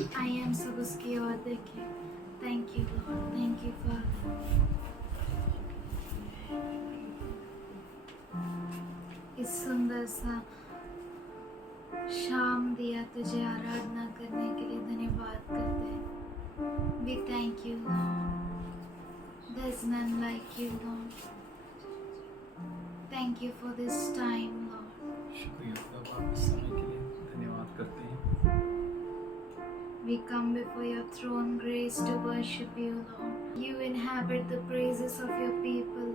I am सब उसकी ओर देखे। Thank you lord, thank you father. इस सुंदर सा शाम दिया तुझे आराधना करने के लिए धन्यवाद करते हैं। We thank you lord, there is none like you lord. Thank you for this time lord. शुक्रिया खुदा पाक, इस समय के लिए धन्यवाद करते हैं। We come before your throne grace to worship you, Lord. You inhabit the praises of your people.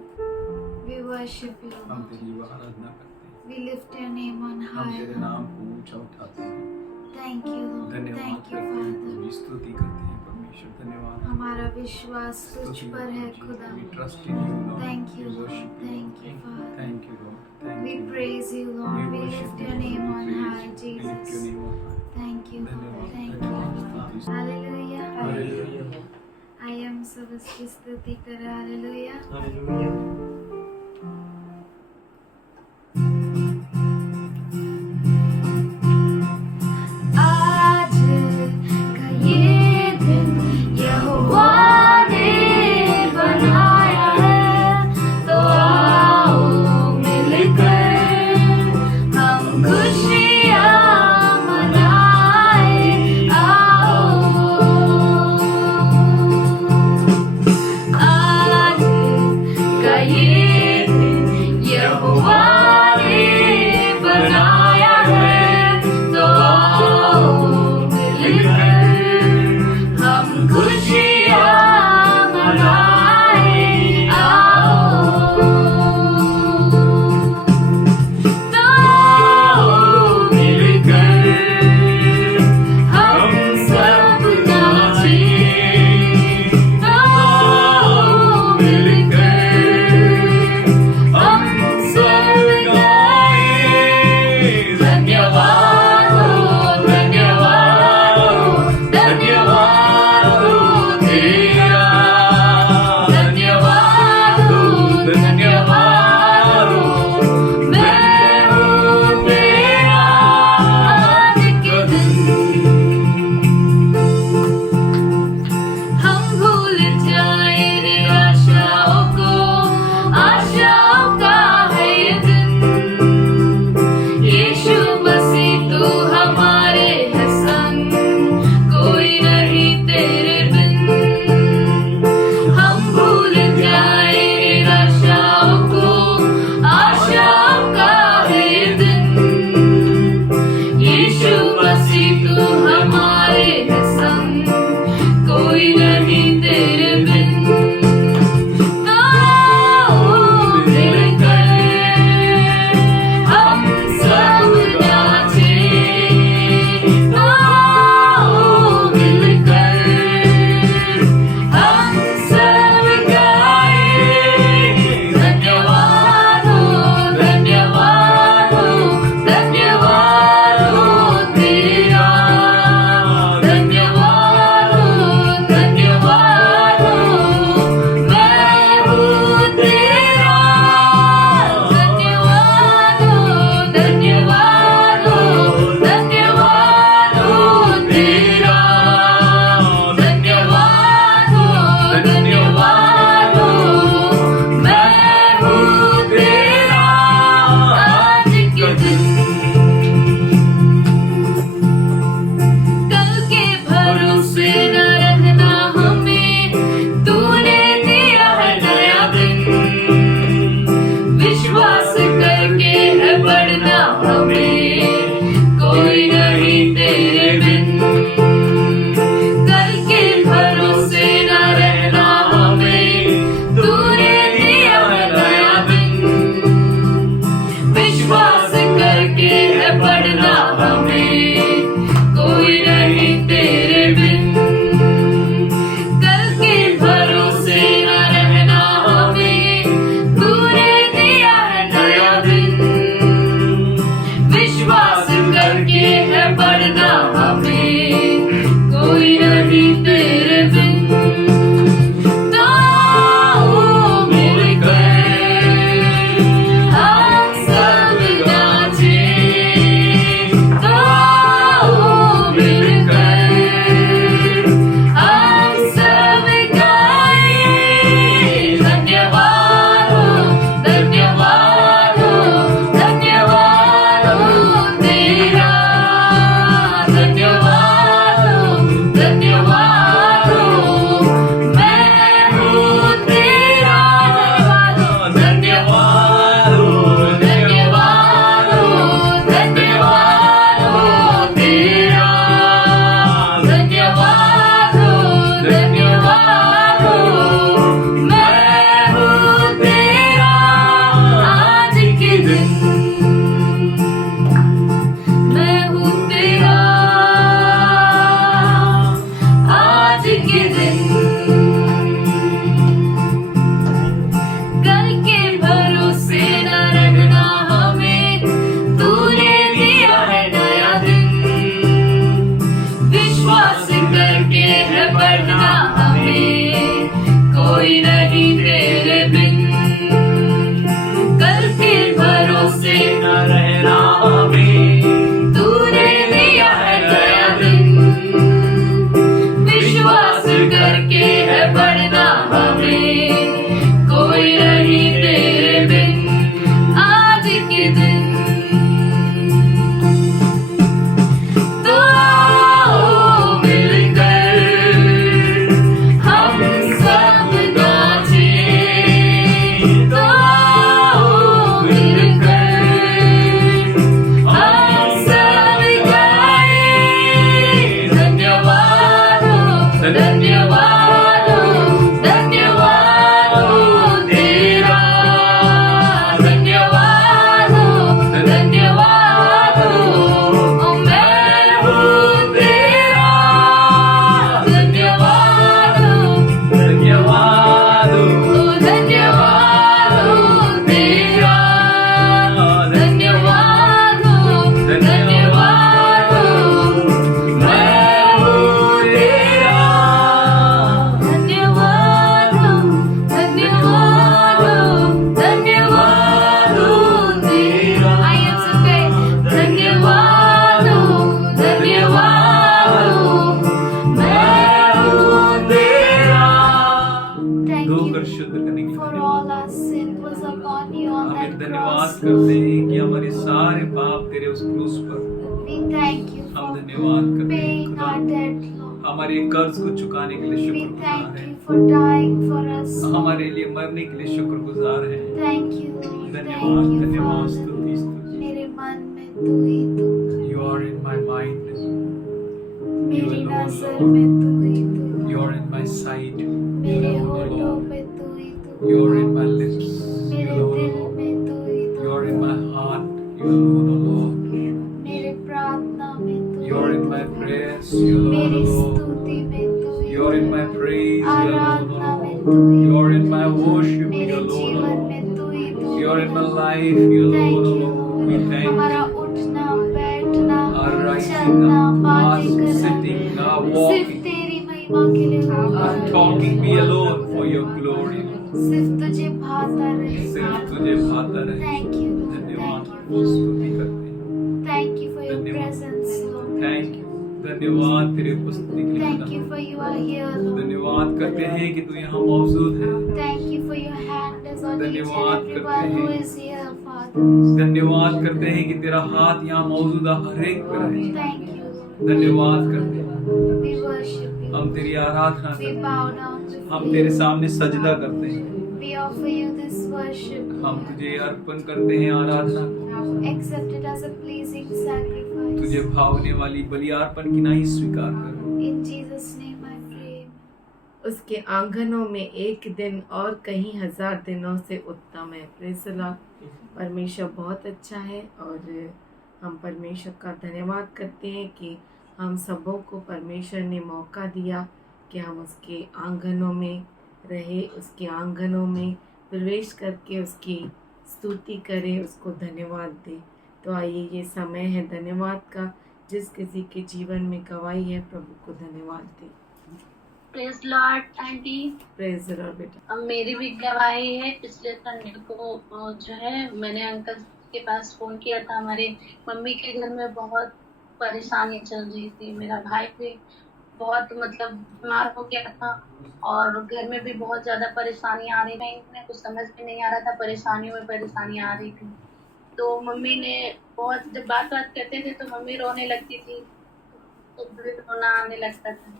We worship you, हम Lord. तेरी आराधना करते हैं, We lift your name on हम high, तेरे Lord. नाम को ऊंचा उठाते हैं, Thank you, Lord. धन्यवाद Thank you, करते हैं, Father. तुझी स्तुति करते हैं परमेश्वर। धन्यवाद, हमारा विश्वास तुझ स्तुति पर है करते हैं खुदा। जी। We trust in you, Lord. Thank you, We Lord. worship you, Thank you, Lord. Father. Thank you, Lord. Thank We you, Lord. praise you, Lord. We worship lift you, your Lord. name We on praise high, you. We lift your Jesus. name on high. Thank you, Lord. धन्यवाद, Thank you, धन्यवाद, Lord. स्तुति। Hallelujah. Hallelujah. I am सब उसकी स्तुति कर। Hallelujah. Hallelujah. आज का ये दिन यहोवा ने बनाया है, तो आओ मिलकर हम खुशियाँ मनाएं। आओ, आज का ये दिन our debt, Lord. हमारे कर्ज को चुकाने के लिए We शुक्रगुजार thank हैं। you for dying for us. हमारे लिए मरने के लिए शुक्रगुजार हैं। Thank you, Lord. धन्यवाद, Thank you, धन्यवाद, Father. स्तुति, स्तुति। मेरे मन में तू ही तू, You are in my mind. मेरी alone, नजर Lord. में तू ही तू, You are in my sight. You मेरे alone, होठों Lord. पे तू ही तू, You are in my lips. You मेरे alone, दिल Lord. में तू ही You are तू, in my heart. You alone, O Lord. मेरे प्रार्थना में तू You are ही in तू, my prayers. You alone, मेरी O Lord. स्तुति में तू ही You are in तू, my praise. You alone, O आराधना में Lord. तू ही You are in तू, my worship. You मेरे alone, O जीवन Lord. में तू ही तू, You are in my life. You Thank alone, O you, Lord. We Lord. thank हमारा you. उठना बैठना Our rising चलना up, our बातें करना sitting, our सिर्फ walking, तेरी महिमा के लिए होगा, our talking be alone for your glory. सिर्फ तुझे भाता रहे। सिर्फ तुझे भाता रहे। Thank you, Lord. धन्यवाद, Thank you. स्तुति करते हैं। Thank you for your धन्यवाद। presence, Lord. थैंक यू, धन्यवाद तेरे उपस्थिति के लिए। Thank you for you are here, Lord. धन्यवाद करते हैं कि तू यहाँ मौजूद है। Thank you for your hand is on each and धन्यवाद everyone करते who हैं। is here, Father. धन्यवाद करते हैं कि तेरा हाथ यहाँ मौजूदा हर एक पर है। Thank you, Lord. धन्यवाद करते हैं। We worship you. हम तेरी आराधना We करते bow हैं। down हम before तेरे you. सामने सजदा करते हैं। We offer you this worship. हम तुझे अर्पण करते हैं आराधना को। Accept it as a pleasing sacrifice. तुझे भावने वाली बलि अर्पण की नहीं स्वीकार कर। In Jesus' name I pray. उसके आंगनों में एक दिन और कहीं 1000 दिनों से उत्तम है। Praise the Lord. परमेश्वर बहुत अच्छा है और हम परमेश्वर का धन्यवाद करते हैं कि हम सबों को परमेश्वर ने मौका दिया कि हम उसके आंगनों में रहे, उसके आंगनों में प्रवेश करके उसकी स्तुति करें, उसको धन्यवाद दें। तो आइए, ये समय है धन्यवाद का। जिस किसी के जीवन में गवाही है, प्रभु को धन्यवाद दें। Praise Lord aunty. Praise the Lord बेटा। अब मेरी भी गवाही है। पिछले संडे को जो है मैंने अंकल के पास फोन किया था। हमारे मम्मी के घर में बहुत परेशानी चल रही थी। मेरा भाई भी बहुत मतलब बीमार हो गया था और घर में भी बहुत ज्यादा परेशानी आ रही थी। इन्हें कुछ समझ में नहीं आ रहा था, परेशानियों में परेशानी आ रही थी। तो मम्मी ने बहुत जब बात करते थे तो मम्मी रोने लगती थी, तो भी रोना आने लगता था।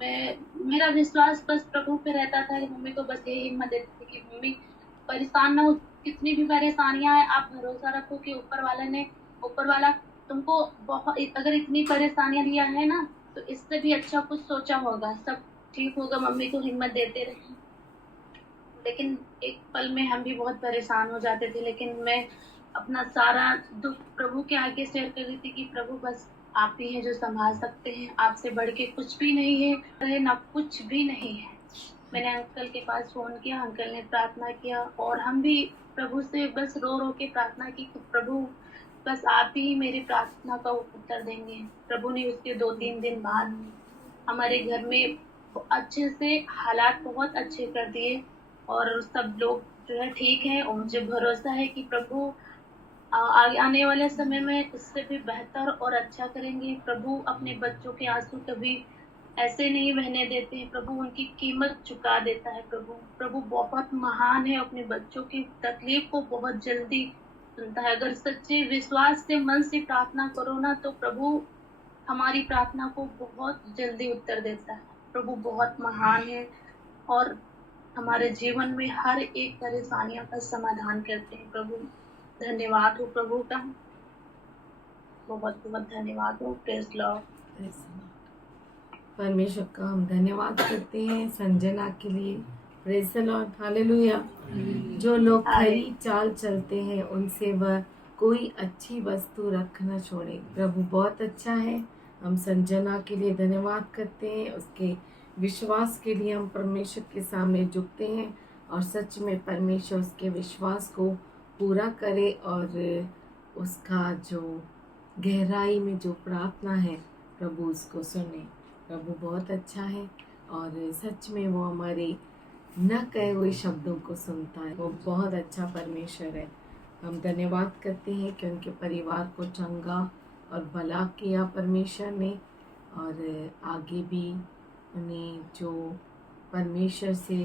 मेरा विश्वास बस प्रभु पे रहता था कि मम्मी को बस यही हिम्मत देती थी कि मम्मी परेशान ना हो, कितनी भी परेशानियां आए आप भरोसा रखो कि ऊपर वाला तुमको बहुत, अगर इतनी परेशानियां दिया है ना तो इससे भी अच्छा कुछ सोचा होगा, सब ठीक होगा। मम्मी को हिम्मत देते रहे। लेकिन एक पल में हम भी बहुत परेशान हो जाते थे, लेकिन मैं अपना सारा दुख प्रभु के आगे शेयर कर रही थी कि प्रभु बस आप ही हैं जो संभाल सकते हैं, आपसे बढ़ के कुछ भी नहीं है, ना कुछ भी नहीं है। मैंने अंकल के पास फोन किया, अंकल ने प्रार्थना किया और हम भी प्रभु से बस रो रो के प्रार्थना की कि प्रभु बस आप ही मेरी प्रार्थना का उत्तर देंगे। प्रभु ने उसके 2-3 दिन बाद हमारे घर में अच्छे से हालात बहुत अच्छे कर दिए और सब लोग जो है ठीक है। और मुझे भरोसा है कि प्रभु आने वाले समय में इससे भी बेहतर और अच्छा करेंगे। प्रभु अपने बच्चों के आंसू कभी ऐसे नहीं बहने देते हैं। प्रभु उनकी कीमत चुका देता है। प्रभु बहुत महान है, अपने बच्चों की तकलीफ को बहुत जल्दी सुनता है। अगर सच्चे विश्वास से मन से प्रार्थना करो ना तो प्रभु हमारी प्रार्थना को बहुत जल्दी उत्तर देता है। प्रभु बहुत महान है और हमारे जीवन में हर एक परेशानियों का समाधान करते हैं। प्रभु धन्यवाद हो, प्रभु का बहुत बहुत धन्यवाद हो। Praise Lord. परमेश्वर का हम धन्यवाद करते हैं संजना के लिए। Praise the Lord. हालेलुया। जो लोग खरी चाल चलते हैं उनसे वह कोई अच्छी वस्तु रख न छोड़े। प्रभु बहुत अच्छा है। हम संजना के लिए धन्यवाद करते हैं, उसके विश्वास के लिए हम परमेश्वर के सामने झुकते हैं और सच में परमेश्वर उसके विश्वास को पूरा करे और उसका जो गहराई में जो प्रार्थना है प्रभु उसको सुने। प्रभु बहुत अच्छा है और सच में वो हमारे न कहे हुए शब्दों को सुनता है। वो बहुत अच्छा परमेश्वर है। हम धन्यवाद करते हैं कि उनके परिवार को चंगा और भला किया परमेश्वर ने और आगे भी उन्हें जो परमेश्वर से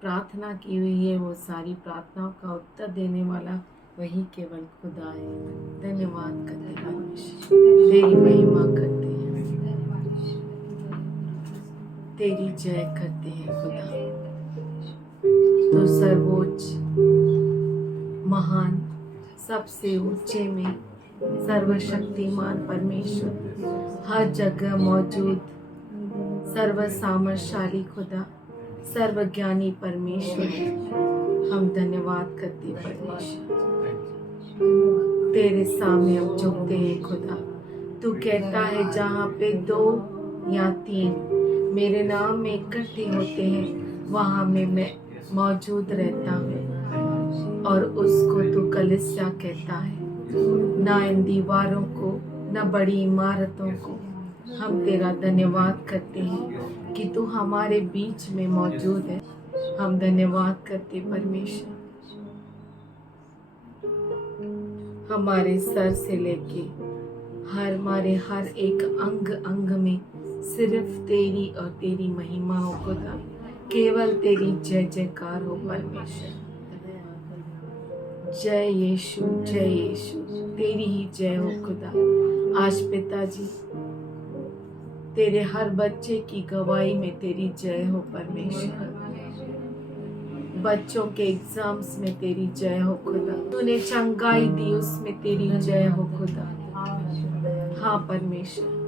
प्रार्थना की हुई है वो सारी प्रार्थनाओं का उत्तर देने वाला वही केवल खुदा है। धन्यवाद करते हैं, तेरी महिमा करते हैं। तेरी जय करते हैं खुदा। तो सर्वोच्च, महान, सबसे ऊंचे में सर्वशक्तिमान परमेश्वर, हर जगह मौजूद, सर्व सामर्थशाली खुदा, सर्वज्ञानी परमेश्वर, हम धन्यवाद करते परमेश्वर। तेरे सामने हम झुकते हैं खुदा। तू कहता है जहाँ पे 2 या 3 मेरे नाम में इकट्ठे होते हैं, वहाँ में मैं मौजूद रहता हूँ। और उसको तू कलीसिया कहता है। ना इन दीवारों को, ना बड़ी इमारतों को, हम तेरा धन्यवाद करते हैं कि तू हमारे बीच में मौजूद है। हम धन्यवाद करते परमेश्वर। हमारे सर से लेके हमारे हर एक अंग अंग में सिर्फ तेरी और तेरी महिमा हो खुदा। केवल तेरी जय जयकार हो परमेश्वर। जय यीशु, जय यीशु, तेरी ही जय हो खुदा। आज पिताजी, तेरे हर बच्चे की गवाही में तेरी जय हो परमेश्वर। बच्चों के एग्जाम्स में तेरी जय हो खुदा। तूने चंगाई दी, उसमें तेरी जय हो खुदा। हाँ परमेश्वर,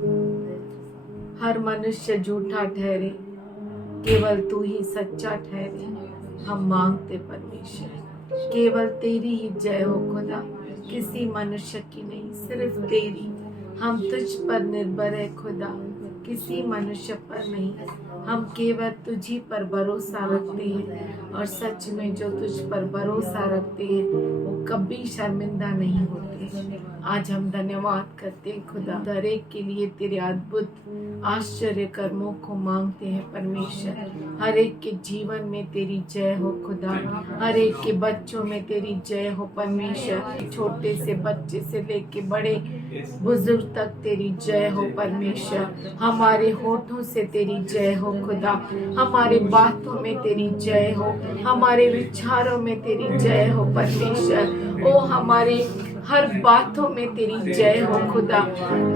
हर मनुष्य झूठा ठहरे, केवल तू ही सच्चा ठहरे। हम मांगते परमेश्वर, केवल तेरी ही जय हो खुदा, किसी मनुष्य की नहीं, सिर्फ तेरी। हम तुझ पर निर्भर है खुदा, किसी मनुष्य पर नहीं। हम केवल तुझी पर भरोसा रखते हैं, और सच में जो तुझ पर भरोसा रखते हैं वो कभी शर्मिंदा नहीं होते। आज हम धन्यवाद करते हैं खुदा। हर एक के लिए तेरे अद्भुत आश्चर्य कर्मों को मांगते हैं परमेश्वर। हर एक के जीवन में तेरी जय हो खुदा। हर एक के बच्चों में तेरी जय हो परमेश्वर। छोटे से बच्चे से लेके बड़े बुजुर्ग तक तेरी जय हो परमेश्वर। हमारे होठों से तेरी जय हो खुदा। हमारे बातों में तेरी जय हो, हमारे विचारों में तेरी जय हो परमेश्वर। ओ हमारे हर बातों में तेरी जय हो खुदा।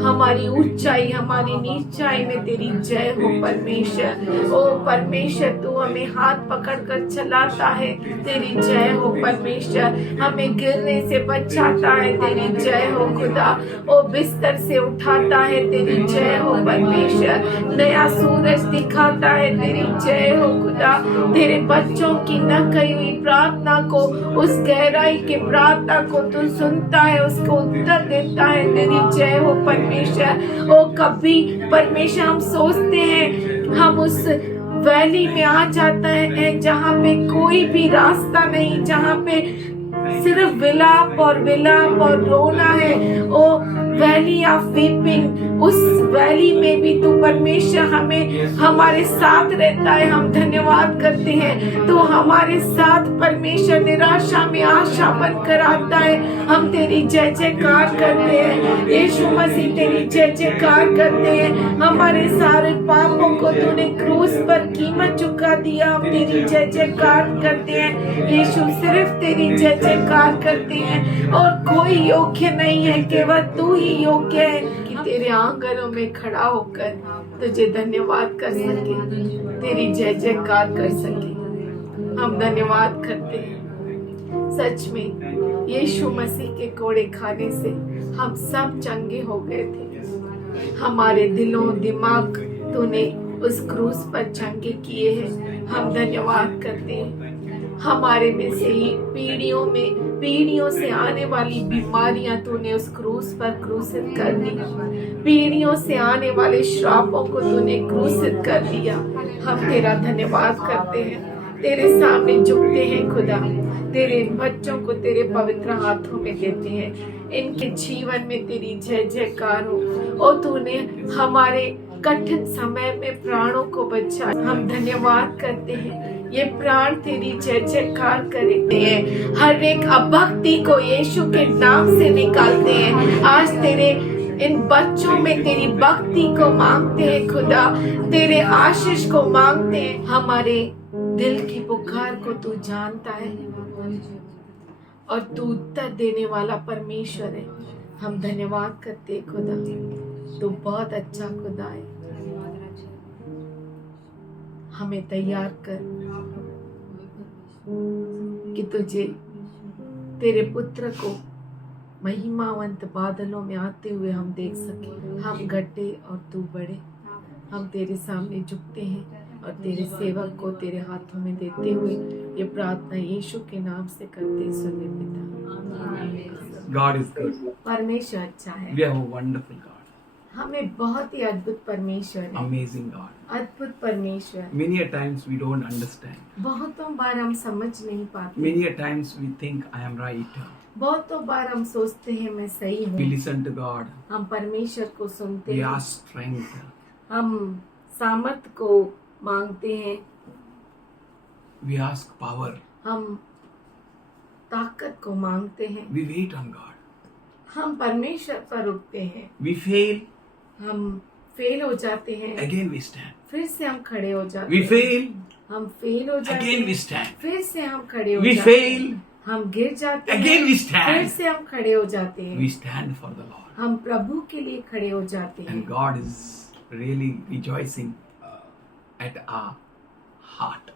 हमारी ऊंचाई, हमारी नीचाई में तेरी जय हो परमेश्वर। ओ परमेश्वर, तू हमें हाथ पकड़ कर चलाता है, तेरी जय हो परमेश्वर। हमें गिरने से बचाता है, तेरी जय हो खुदा। ओ बिस्तर से उठाता है, तेरी जय हो परमेश्वर। नया सूरज दिखाता है, तेरी जय हो खुदा। तेरे बच्चों की न कही हुई प्रार्थना को, उस गहराई के प्रार्थना को तू सुनता है, उसको उत्तर देता है, तेरी जय हो परमेश्वर। ओ कभी परमेश्वर हम सोचते हैं हम उस वैली में आ जाता है जहाँ पे कोई भी रास्ता नहीं, जहाँ पे सिर्फ विलाप और रोना है। ओ वैली ऑफ वीपिंग, उस वैली में भी तू परमेश्वर हमें हमारे साथ रहता है। हम धन्यवाद करते हैं, तो हमारे साथ परमेश्वर निराशा में आशा बनकर आता है। हम तेरी जय जयकार करते हैं यीशु मसीह, तेरी जय जयकार करते हैं। हमारे सारे पापों को तूने क्रूस पर कीमत चुका दिया, हम तेरी जय जयकार करते हैं यीशु। सिर्फ तेरी जय जयकार करते हैं, और कोई योग्य नहीं है, केवल तू ही योग्य है कि तेरे आंगनों में खड़ा होकर तुझे धन्यवाद कर सके, तेरी जय जयकार कर सके। हम धन्यवाद करते हैं। सच में यीशु मसीह के कोड़े खाने से हम सब चंगे हो गए थे। हमारे दिलों दिमाग तूने उस क्रूस पर चंगे किए हैं। हम धन्यवाद करते हैं। हमारे में से ही पीढ़ियों से आने वाली बीमारियां तूने उस क्रूस पर क्रूसित कर दी। पीढ़ियों से आने वाले श्रापों को तूने क्रूसित कर दिया। हम तेरा धन्यवाद करते हैं, तेरे सामने झुकते हैं खुदा। तेरे बच्चों को तेरे पवित्र हाथों में देते हैं। इनके जीवन में तेरी जय जयकार हो। और तूने हमारे कठिन समय में प्राणों को बचा। हम धन्यवाद करते हैं, ये प्राण तेरी जय जयकार करते हैं। हर एक अभक्ति को यीशु के नाम से निकालते हैं। आज तेरे इन बच्चों में तेरी भक्ति को मांगते हैं खुदा, तेरे आशीष को मांगते हैं। हमारे दिल की पुकार को तू जानता है, और तू उत्तर देने वाला परमेश्वर है। हम धन्यवाद करते हैं खुदा, तू बहुत अच्छा खुदा है। हमें तैयार कर कि तुझे तेरे पुत्र को महिमावंत बादलों में आते हुए हम देख सके। हम घटे और तू बढ़े। हम तेरे सामने झुकते हैं और तेरे सेवक को तेरे हाथों में देते हुए ये प्रार्थना यीशु के नाम से करते सुने पिता। God is good. परमेश्वर अच्छा है। We have a wonderful God. हमें बहुत ही अद्भुत परमेश्वर है। Amazing God. अद्भुत परमेश्वर। Many a times we don't understand. बहुतों बार हम समझ नहीं पाते। Many a times we think I am right. बहुतों बार हम सोचते हैं मैं सही We हूँ। listen to God. हम परमेश्वर को सुनते We हैं। ask strength. हम सामर्थ को मांगते हैं। We ask power. हम ताकत को मांगते हैं। We wait on God. हम परमेश्वर पर रुकते हैं। We fail. हम फेल हो जाते हैं, Again we stand. फिर से हम खड़े हो जाते We हैं। fail. हम फेल हो जाते Again we हैं, stand. फिर से हम खड़े हो We जाते हैं। fail. हम गिर जाते हैं, Again we फिर stand. से हम खड़े हो जाते हैं। We stand for the Lord. हम प्रभु के लिए खड़े हो जाते हैं। And God is really rejoicing at our heart.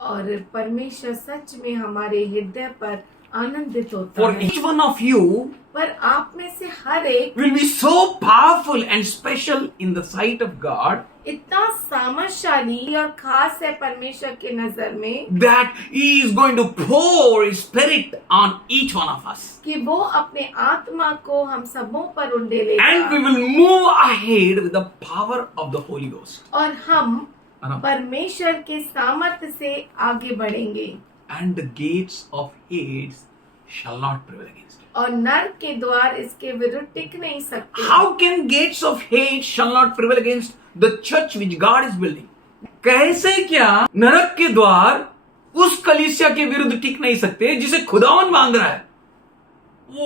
और परमेश्वर सच में हमारे हृदय पर आनंदित होता For है। each one of you पर आप में से हर एक will be so powerful and special in the sight of God इतना सामर्थशाली और खास है परमेश्वर के नजर में that He is going to pour His Spirit on each one of us. कि वो अपने आत्मा को हम सबों पर And we उंडेलेगा will move ahead with the power of the Holy Ghost. और हम Anam. परमेश्वर के सामर्थ्य से आगे बढ़ेंगे And the gates of Hades shall not prevail against it. और नरक के द्वार इसके विरुद्ध टिक नहीं सकते। How can gates of Hades shall not prevail against the church which God is building? कैसे क्या नरक के द्वार उस कलीसिया के विरुद्ध टिक नहीं सकते जिसे खुदावन बांध रहा है?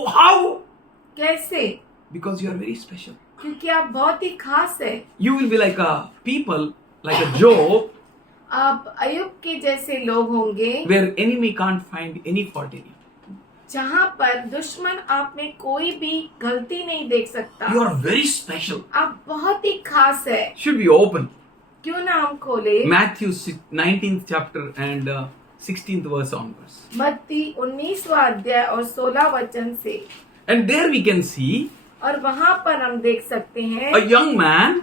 How? कैसे? Because you are very special. क्योंकि आप बहुत ही खास है। You will be like a people, like a Job, आप अयुब के जैसे लोग होंगे where enemy can't find any fault in you. जहाँ पर दुश्मन आप में कोई भी गलती नहीं देख सकता। You are very special. आप बहुत ही खास है। Should we open क्यों ना हम खोले Matthew 19th chapter and 16th verse onwards. मत्ती 19वां अध्याय और 16 वचन से। And there we can see और वहाँ पर हम देख सकते हैं a young man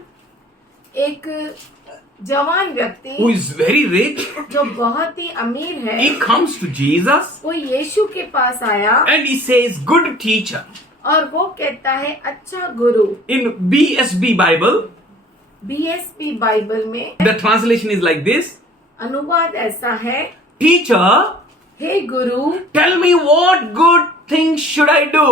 एक जवान व्यक्ति who is very rich. जो बहुत ही अमीर है। He comes to Jesus वो यीशु के पास आया and he says, "Good teacher." और वो कहता है अच्छा गुरु। In BSB Bible, BSP Bible में the translation is like this: अनुवाद ऐसा है, Teacher, hey Guru tell me what good things should I do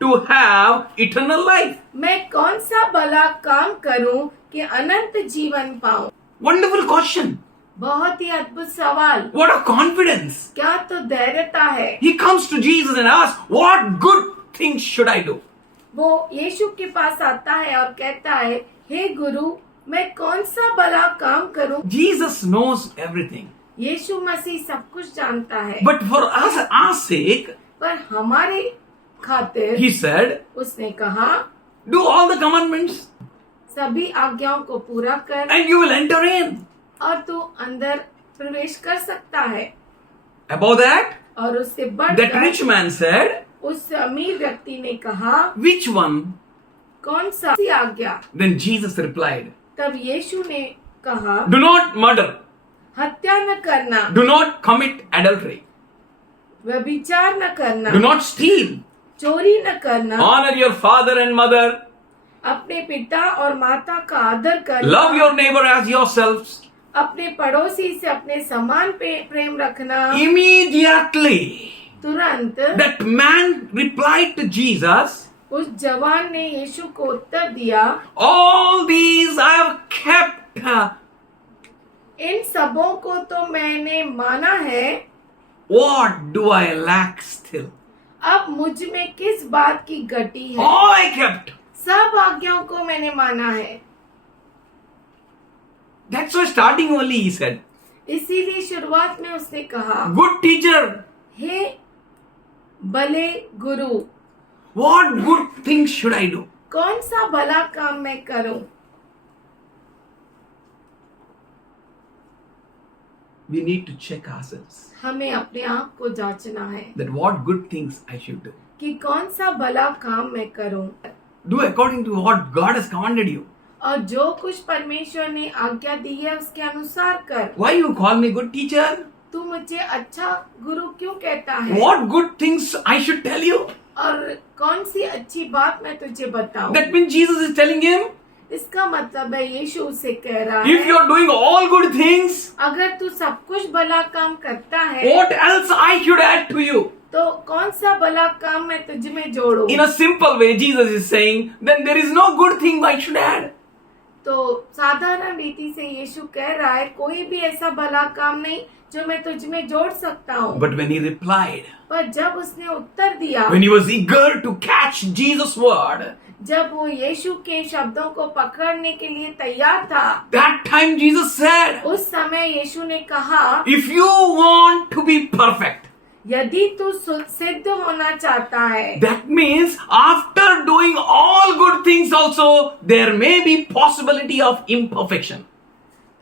to have eternal life? मैं कौन सा भला काम करूं कि अनंत जीवन पाऊं। Wonderful question. बहुत ही अद्भुत सवाल। What a confidence. क्या तो धैर्यता है। He comes to Jesus and asks, "What good things should I do?" वो यीशु के पास आता है और कहता है हे गुरु मैं कौन सा भला काम करूं। Jesus knows everything. यीशु मसीह सब कुछ जानता है। But for us, our sake, पर हमारे खातिर he said, उसने कहा "Do all the commandments सभी आज्ञाओं को पूरा कर and you will enter in." और तू अंदर प्रवेश कर सकता है। Above that, और उससे that बढ़कर rich man said, उस अमीर व्यक्ति ने कहा "Which one?" कौन सा आज्ञा। Then Jesus replied, तब यीशु ने कहा "Do not murder. हत्या न करना, Do not commit adultery. व्यभिचार न करना, Do not steal. चोरी न करना, Honor your father and mother. अपने पिता और माता का आदर करना, Love your neighbor as yourselves." अपने पड़ोसी से अपने समान प्रेम रखना। Immediately, तुरंत that man replied to Jesus, उस जवान ने यीशु को उत्तर दिया "All these I have kept." इन सबों को तो मैंने माना है, What do I lack still? अब मुझ में किस बात की घटी है। All I kept. सब आज्ञाओं को मैंने माना है। That's why starting only he said, इसीलिए शुरुआत में उसने कहा "Good teacher, हे भले गुरु what good things should I do?" कौन सा भला काम मैं करूं। we need to check ourselves हमें अपने आप को जांचना है that what good things I should do. कि कौन सा भला काम मैं करूं Do according to what God has commanded you. और जो कुछ परमेश्वर ने आज्ञा दी है उसके अनुसार कर। Why you call me good teacher? तू मुझे अच्छा गुरु क्यों कहता है? What good things I should tell you? और कौन सी अच्छी बात मैं तुझे बताऊं? That means Jesus is telling him, इसका मतलब है यीशु उसे कह रहा if you है are doing all good things, अगर तू सब कुछ भला काम करता है what else I should add to you? तो कौन सा भला काम मैं तुझ में जोड़ूं? In a simple way, Jesus is saying, then there is no good thing I should add. तो साधारण रीति से यीशु कह रहा है कोई भी ऐसा भला काम नहीं जो मैं तुझ में जोड़ सकता हूँ। But when he replied, पर जब उसने उत्तर दिया, when he was eager to catch Jesus' word, जब वो यीशु के शब्दों को पकड़ने के लिए तैयार था, that time Jesus said, उस समय यीशु ने कहा, if you want to be perfect, यदि तू सिद्ध होना चाहता है, that means after doing all good things also, there may be possibility of imperfection.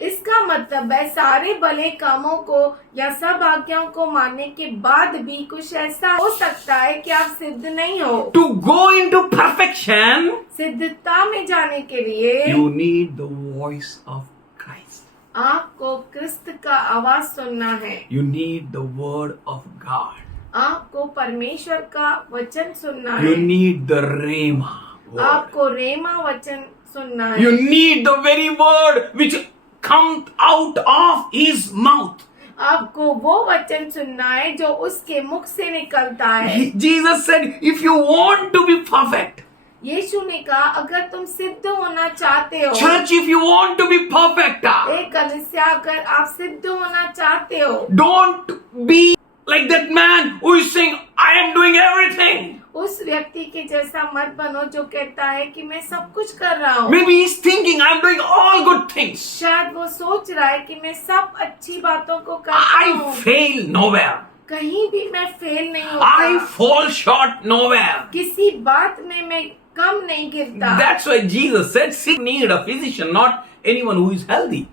इसका मतलब है सारे भले कामों को या सब आज्ञाओं को मानने के बाद भी कुछ ऐसा हो सकता है कि आप सिद्ध नहीं हो। To go into perfection, सिद्धता में जाने के लिए you need the voice of Christ. आपको क्रिस्त का आवाज सुनना है, You need the word of God. आपको परमेश्वर का वचन सुनना You है, need the Rhema word. आपको रेमा वचन सुनना You है, need the very word which comes out of his mouth. आपको वो वचन सुनना है जो उसके मुख से निकलता है। Jesus said, if you want to be perfect, यीशु ने कहा अगर तुम सिद्ध होना चाहते हो, church, if you want to be perfect, एक कलीसिया अगर आप सिद्ध होना चाहते हो, don't be like that man who is saying, I am doing everything. उस व्यक्ति के जैसा मत बनो जो कहता है कि मैं सब कुछ कर रहा हूँ। Maybe he's thinking, I am doing all good things. शायद वो सोच रहा है कि मैं सब अच्छी बातों को करता I हूँ, fail nowhere. कहीं भी मैं फेल नहीं I होता, fall short nowhere. किसी बात में मैं कम नहीं गिरता। That's why Jesus said, sick need a physician, not anyone who is healthy.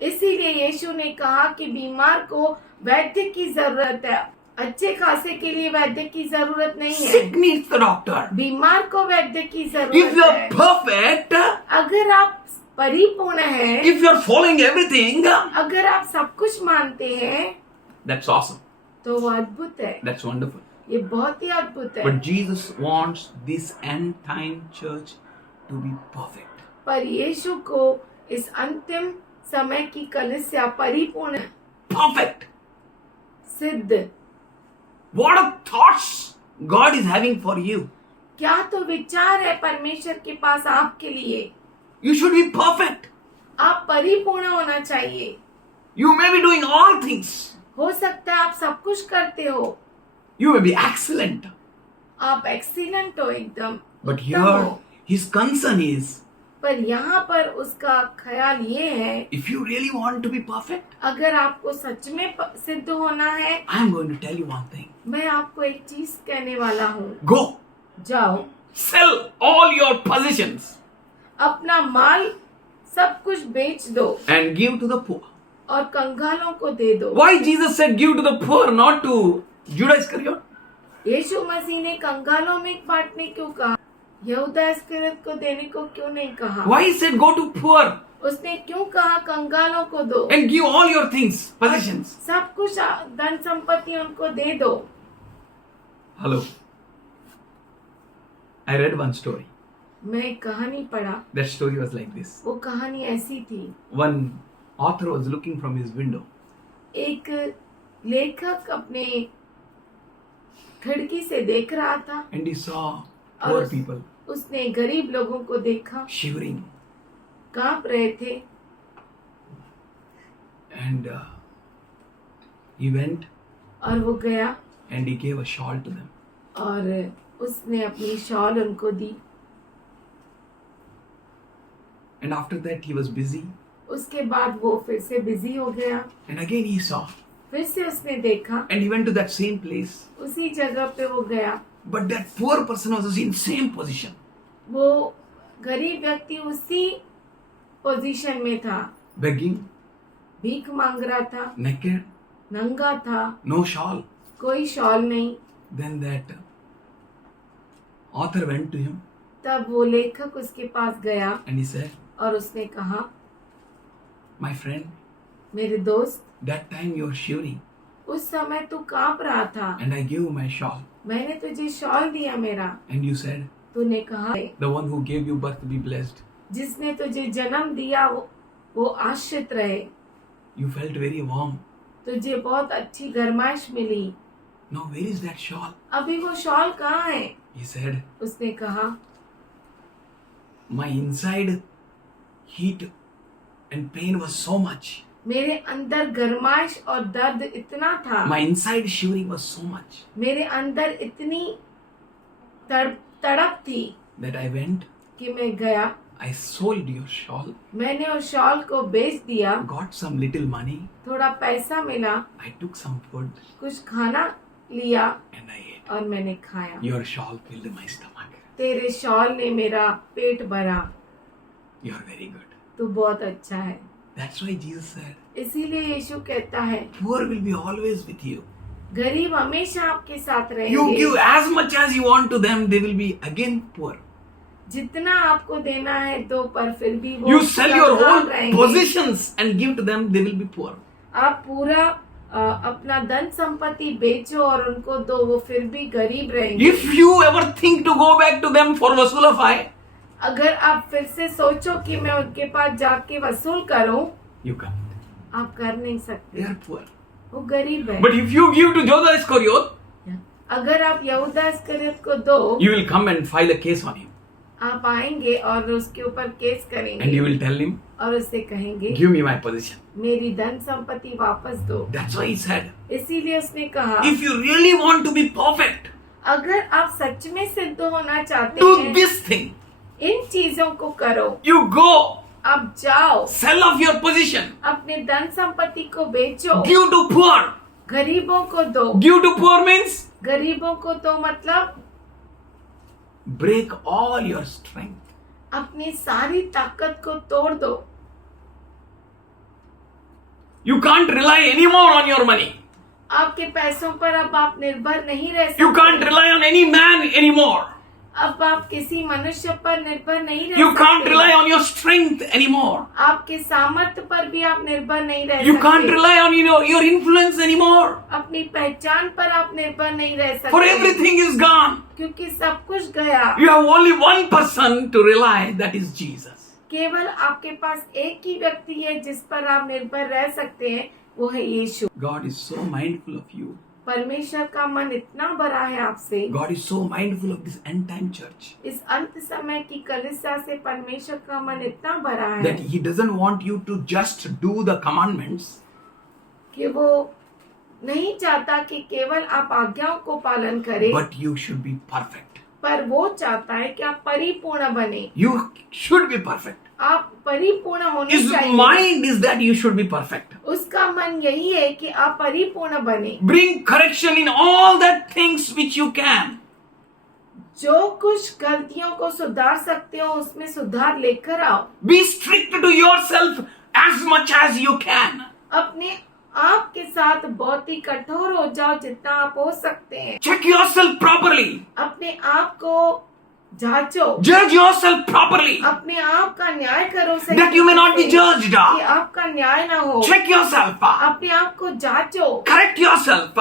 इसीलिए यीशु ने कहा कि बीमार को वैद्य की जरूरत है, अच्छे खासे के लिए वैद्य की जरूरत नहीं है, Sick needs the doctor. बीमार को वैद्य की If जरूरत you है। are perfect, अगर आप परिपूर्ण हैं, if you are following everything, अगर आप सब कुछ मानते हैं that's awesome. तो वो अद्भुत है, That's wonderful. ये बहुत ही अद्भुत है। But Jesus wants this end time church to be perfect. पर यीशु को इस अंतिम समय की कलीसिया परिपूर्ण, Perfect. सिद्ध, What are thoughts God is having for you? क्या तो विचार है परमेश्वर के पास आपके लिए। You should be perfect. आप परिपूर्ण होना चाहिए। You may be doing all things. हो सकता है आप सब कुछ करते हो, You may be excellent. आप एक्सीलेंट हो, एकदम But उत्तम here, हो। his concern is, पर यहाँ पर उसका ख्याल ये है, if you really want to be perfect, अगर आपको सच में सिद्ध होना है, I am going to tell you one thing. मैं आपको एक चीज कहने वाला हूँ। Go, जाओ, sell all your possessions अपना माल सब कुछ बेच दो and give to the poor. और कंगालों को दे दो। Why Jesus said give to the poor, not to Judas Iscariot? यीशु मसीह ने कंगालों में बांटने क्यों कहा, यहूदा इस्करियोत को देने को क्यों नहीं कहा? Why he said go to poor उसने क्यों कहा कंगालों को दो, and give all your things, possessions? सब कुछ धन संपत्ति उनको दे दो। Hello. I read one story. मैं एक कहानी पढ़ा, That story was like this. वो कहानी ऐसी थी, One author was looking from his window एक लेखक अपने खिड़की से देख रहा था and he saw poor और people उसने गरीब लोगों को देखा, shivering कांप रहे थे, and he went और वो गया and he gave a shawl to them. और उसने अपनी शॉल उनको दी। And after that he was busy उसके बाद वो फिर से बिजी हो गया, and again he saw फिर से उसने देखा, and he went to that same place, उसी जगह पे वो गया, but that poor person was in same position, वो गरीब व्यक्ति उसी पोजीशन में था, begging, भीख मांग रहा था, naked, नंगा था, no shawl. कोई शॉल नहीं। Then that author went to him तब वो लेखक उसके पास गया and he said, और उसने कहा, my friend, मेरे दोस्त, that time you were shivering उस समय तू कांप रहा था, and I gave you my shawl. मैंने तुझे शॉल दिया मेरा। And you said, तूने कहा, the one who gave you birth be blessed. जिसने तुझे जन्म दिया वो आश्रित रहे। You felt very warm. तुझे बहुत अच्छी गरमाइश मिली। Now where is that shawl? अभी वो शॉल कहाँ है? He said, उसने कहा, my inside heat and pain was so much. मेरे अंदर गरमाइश और दर्द इतना था, My inside shivering was so much मेरे अंदर इतनी तड़प थी that I went, कि मैं गया, I sold your shawl, मैंने उस शॉल को बेच दिया, got some little money, थोड़ा पैसा मिला, I took some food कुछ खाना लिया and I ate. और मैंने खाया। Your shawl filled my stomach. तेरे शॉल ने मेरा पेट भरा। You are very good. तू बहुत अच्छा है। That's why Jesus said, इसीलिए यीशु कहता है, poor will be always with you. गरीब हमेशा आपके साथ You रहेंगे। give as much as you want to them, they will be again poor. जितना आपको देना है दो, पर फिर भी वो You sell your कंगाल whole रहेंगे। possessions and give to them, they will be poor. आप पूरा अपना धन संपत्ति बेचो और उनको दो, वो फिर भी गरीब रहेंगे। If you ever think to go back to them for vasulafai, अगर आप फिर से सोचो कि मैं उनके पास जाके वसूल करूं, you can't. आप कर नहीं They सकते। are poor. वो गरीब है। But if you give to Judas Iscariot, अगर आप यहूदा इस्करियोत को दो, you will come and file a case on him. आप आएंगे और उसके ऊपर केस And करेंगे you will tell him, और उससे कहेंगे, give me my position. मेरी धन संपत्ति वापस दो। That's why he said, इसीलिए उसने कहा, if you really want to be perfect, अगर आप सच में सिद्ध होना चाहते do हैं, this thing. इन चीजों को करो। You go, आप जाओ, sell off your position, अपने धन संपत्ति को बेचो, give to poor. गरीबों को दो। Give to poor means गरीबों को दो मतलब break all your strength. अपनी सारी ताकत को तोड़ दो। You can't rely anymore on your money. आपके पैसों पर अब आप निर्भर नहीं रह You can't सकते। rely on any man anymore. अब आप किसी मनुष्य पर निर्भर नहीं रह You can't सकते। rely on your strength anymore. आपके सामर्थ्य पर भी आप निर्भर नहीं रह You सकते। can't rely on your influence anymore. अपनी पहचान पर आप निर्भर नहीं रह सकते। For everything is gone. क्योंकि सब कुछ गया। You have only one person to rely, that is Jesus. केवल आपके पास एक ही व्यक्ति है जिस पर आप निर्भर रह सकते हैं, वो है यीशु। God is so mindful of you. परमेश्वर का मन इतना बड़ा है आपसे। God is so mindful of this end time church इस अंत समय की कलीसिया से परमेश्वर का मन इतना बड़ा है that He doesn't want you to just do the commandments, कि वो नहीं चाहता कि केवल आप आज्ञाओं को पालन करें, but you should be perfect. पर वो चाहता है कि आप परिपूर्ण बने। You should be perfect. आप परिपूर्ण होने His चाहिए। mind is that you should be perfect. उसका मन यही है कि आप परिपूर्ण बने। Bring correction in all that things which you can. जो कुछ गलतियों को सुधार सकते हो उसमें सुधार लेकर आओ। Be strict to yourself as much as you can. अपने आप के साथ बहुत ही कठोर हो जाओ जितना आप हो सकते हैं। Check yourself properly. अपने आप को जांचो, Judge yourself properly. अपने आप का न्याय करो सही That you may not be तरीके से, judged. कि आपका न्याय ना हो। Check yourself. अपने आप को जांचो, Correct yourself.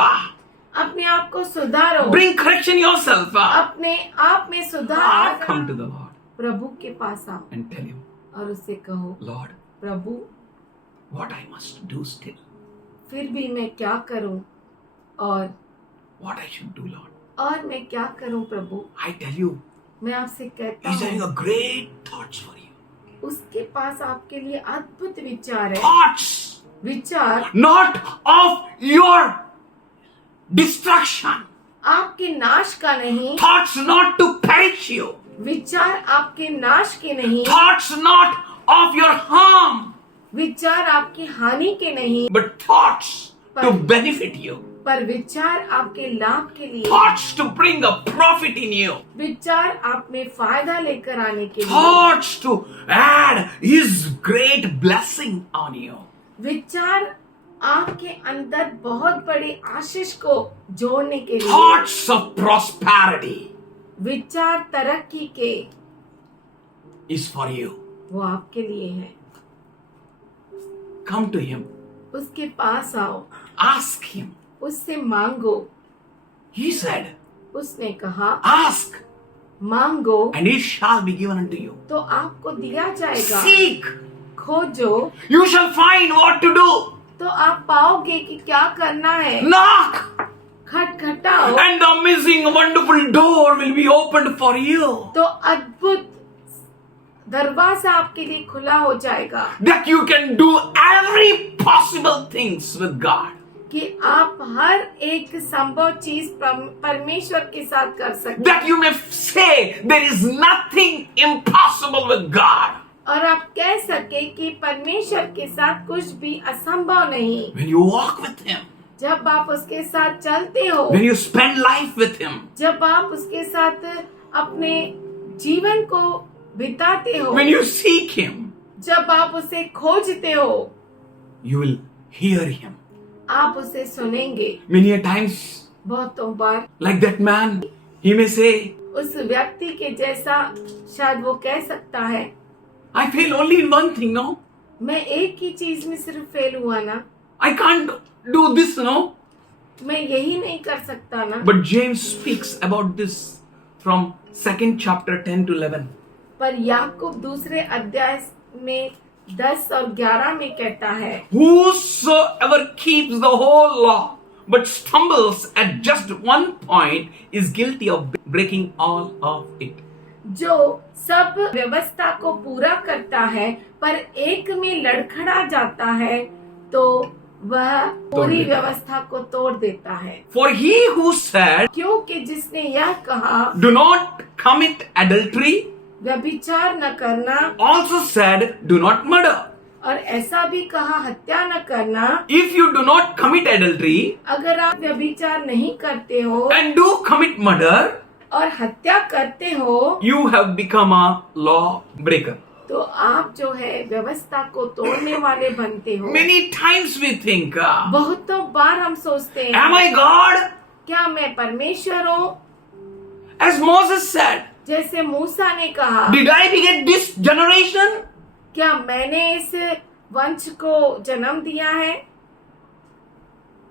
अपने आप को सुधारो, Bring correction yourself. अपने आप में सुधार Come to the Lord प्रभु के पास आओ and tell Him, और उससे कहो, Lord, Prabhu what I must do still. फिर भी मैं क्या करूं और What I should do, Lord. और मैं क्या करूं प्रभु। I tell you, मैं आपसे कहता He's having हूँ, a great thoughts for you. उसके पास आपके लिए अद्भुत विचार है। Thoughts, विचार not of your destruction. आपके नाश का नहीं, Thoughts not to perish you. विचार आपके नाश के नहीं, Thoughts not of your harm, विचार आपकी हानि के नहीं, but thoughts to benefit you. पर विचार आपके लाभ के लिए, Thoughts to bring a profit in you. विचार आप में फायदा लेकर आने के लिए, Thoughts to add His great blessing on you. विचार आपके अंदर बहुत बड़े आशीष को जोड़ने के लिए, thoughts of prosperity विचार तरक्की के, is for you. वो आपके लिए है। Come to him. उसके पास आओ, Ask him. उससे मांगो। He said, उसने कहा ask मांगो and it shall be given unto you. तो आपको दिया जाएगा, Seek, खोजो you shall find what to do. तो आप पाओगे कि क्या करना है, Knock खटखटाओ and the amazing wonderful door will be opened for you. तो अद्भुत दरवाजा आपके लिए खुला हो जाएगा That you can do every possible things with God. कि आप हर एक संभव चीज परमेश्वर के साथ कर सकते That you may say there is nothing impossible with God. और आप कह सके कि परमेश्वर के साथ कुछ भी असंभव नहीं। When you walk with him, जब आप उसके साथ चलते हो, when you spend life with him, जब आप उसके साथ अपने जीवन को बिताते हो, when you seek him, जब आप उसे खोजते हो, you will hear him. आप उसे सुनेंगे। Many a times, बहुतों बार like that man, he may say, उस व्यक्ति के जैसा शायद वो कह सकता है, I fail only in one thing, no? मैं एक ही चीज में सिर्फ फेल हुआ ना, I can't do this, no? मैं यही नहीं कर सकता ना। But James speaks about this from 2nd chapter 10 to 11. पर याकूब दूसरे अध्याय में 10 और 11 में कहता है, Whosoever keeps the whole law but stumbles at just one point is guilty of breaking all of it. जो सब व्यवस्था को पूरा करता है पर एक में लड़खड़ा जाता है तो वह पूरी व्यवस्था को तोड़ देता है। For he who said, क्योंकि जिसने यह कहा do not commit adultery, व्यभिचार न करना, also said, do not murder. और ऐसा भी कहा हत्या न करना। If you do not commit adultery अगर आप व्यभिचार नहीं करते हो and do commit murder, और हत्या करते हो you have become a law breaker. तो आप जो है व्यवस्था को तोड़ने वाले बनते हो। Many times we think, बहुतों बार हम सोचते हैं, am I God? क्या मैं परमेश्वर हूँ? As Moses said, जैसे मूसा ने कहा, did I beget this generation? क्या मैंने इस वंश को जन्म दिया है?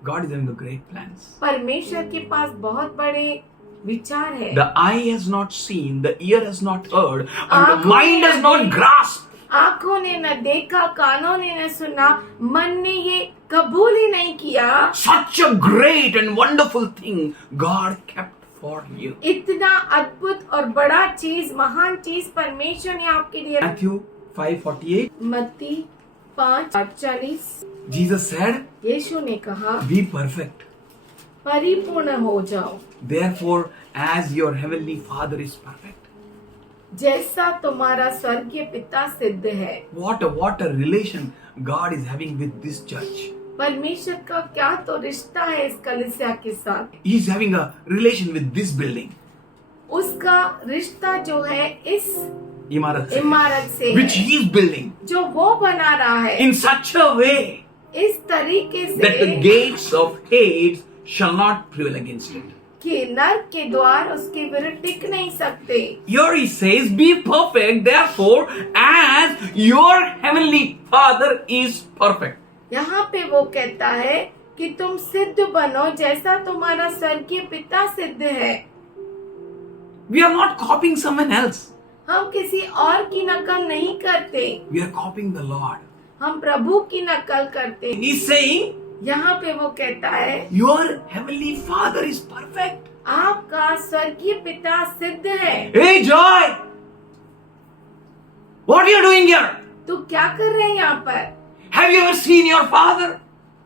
God is having the great plans. परमेश्वर के पास बहुत बड़े विचार है। The eye has not seen, the ear has not heard, and the आँखों mind ने has न not देखा। grasped. आँखों ने न देखा, कानों ने न सुना, मन ने ये कबूल ही नहीं किया। Such a great and wonderful thing God kept for you. इतना अद्भुत और बड़ा चीज, महान चीज परमेश्वर ने आपके लिए। Matthew 5:48. मत्ती 5:48 Jesus said, यीशु ने कहा, be perfect. परिपूर्ण हो जाओ Therefore, as your heavenly Father is perfect. जैसा तुम्हारा स्वर्गीय पिता सिद्ध है। What a relation God is having with this church. परमेश्वर का क्या तो रिश्ता है इस कलीसिया के साथ। He is having a relation with this building. उसका रिश्ता जो है इस इमारत से, है, which he is building जो वो बना रहा है in such a way इस तरीके that the से gates of Hades shall not prevail against it. कि नरक के द्वार उसके विरुद्ध टिक नहीं सकते। Here he says, be perfect, therefore, as your heavenly Father is perfect. यहाँ पे वो कहता है कि तुम सिद्ध बनो जैसा तुम्हारा स्वर्गीय पिता सिद्ध है। We are not copying someone else. हम किसी और की नकल नहीं करते, We are copying the Lord. हम प्रभु की नकल करते। He's saying, यहाँ पे वो कहता है your heavenly Father is perfect. आपका स्वर्गीय पिता सिद्ध है। Hey Joy, what are you doing here? तू क्या कर रहे हैं यहाँ पर? Have you ever seen your father?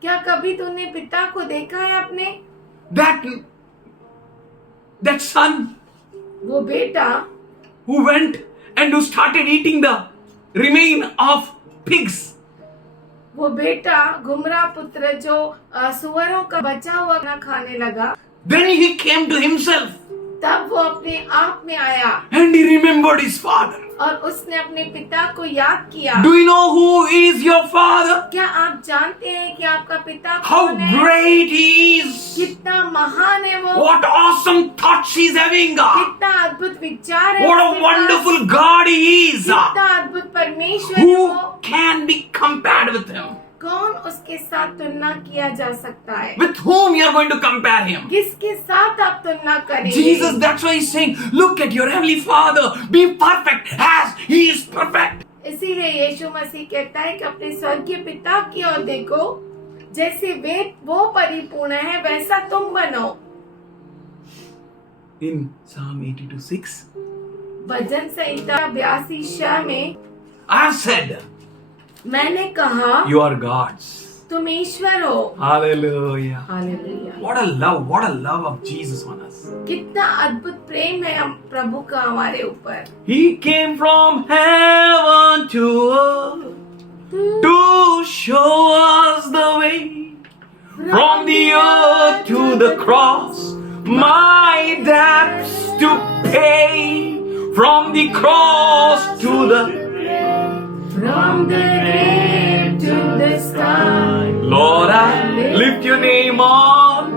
क्या कभी तूने पिता को देखा है अपने? That son वो बेटा who went and who started eating the remain of pigs. वो बेटा घुमरा पुत्र जो सुअरों का बचा हुआ खाना खाने लगा। Then he came to himself तब वो अपने आप में आया and he remembered his father. और उसने अपने पिता को याद किया। Do you know who is your father? क्या आप जानते हैं कि आपका पिता How कौन है? great he is! कितना महान है वो, What awesome thoughts he's having! कितना अद्भुत विचार है What a उसके पास, wonderful God he is! कितना अद्भुत परमेश्वर है Who वो। can be compared with him? कौन उसके साथ तुलना किया जा सकता है? With whom you are going to compare him? किसके साथ आप तुलना करेंगे? Jesus, that's why he's saying, look at your heavenly Father, be perfect as he is perfect. इसीलिए यीशु मसीह कहता है कि अपने स्वर्गीय पिता की ओर देखो, जैसे वो परिपूर्ण है वैसा तुम बनो। In Psalm 82:6, भजन संहिता 82 में I have said, मैंने कहा you are God's. तुम ईश्वर हो। Hallelujah. Hallelujah. What a love of Jesus on us. कितना अद्भुत प्रेम है हम प्रभु का हमारे ऊपर। He came from heaven to earth to show us the way. From the earth to the cross, my debts to pay. From the cross to the From the grave to the sky, Lord, I lift your name on.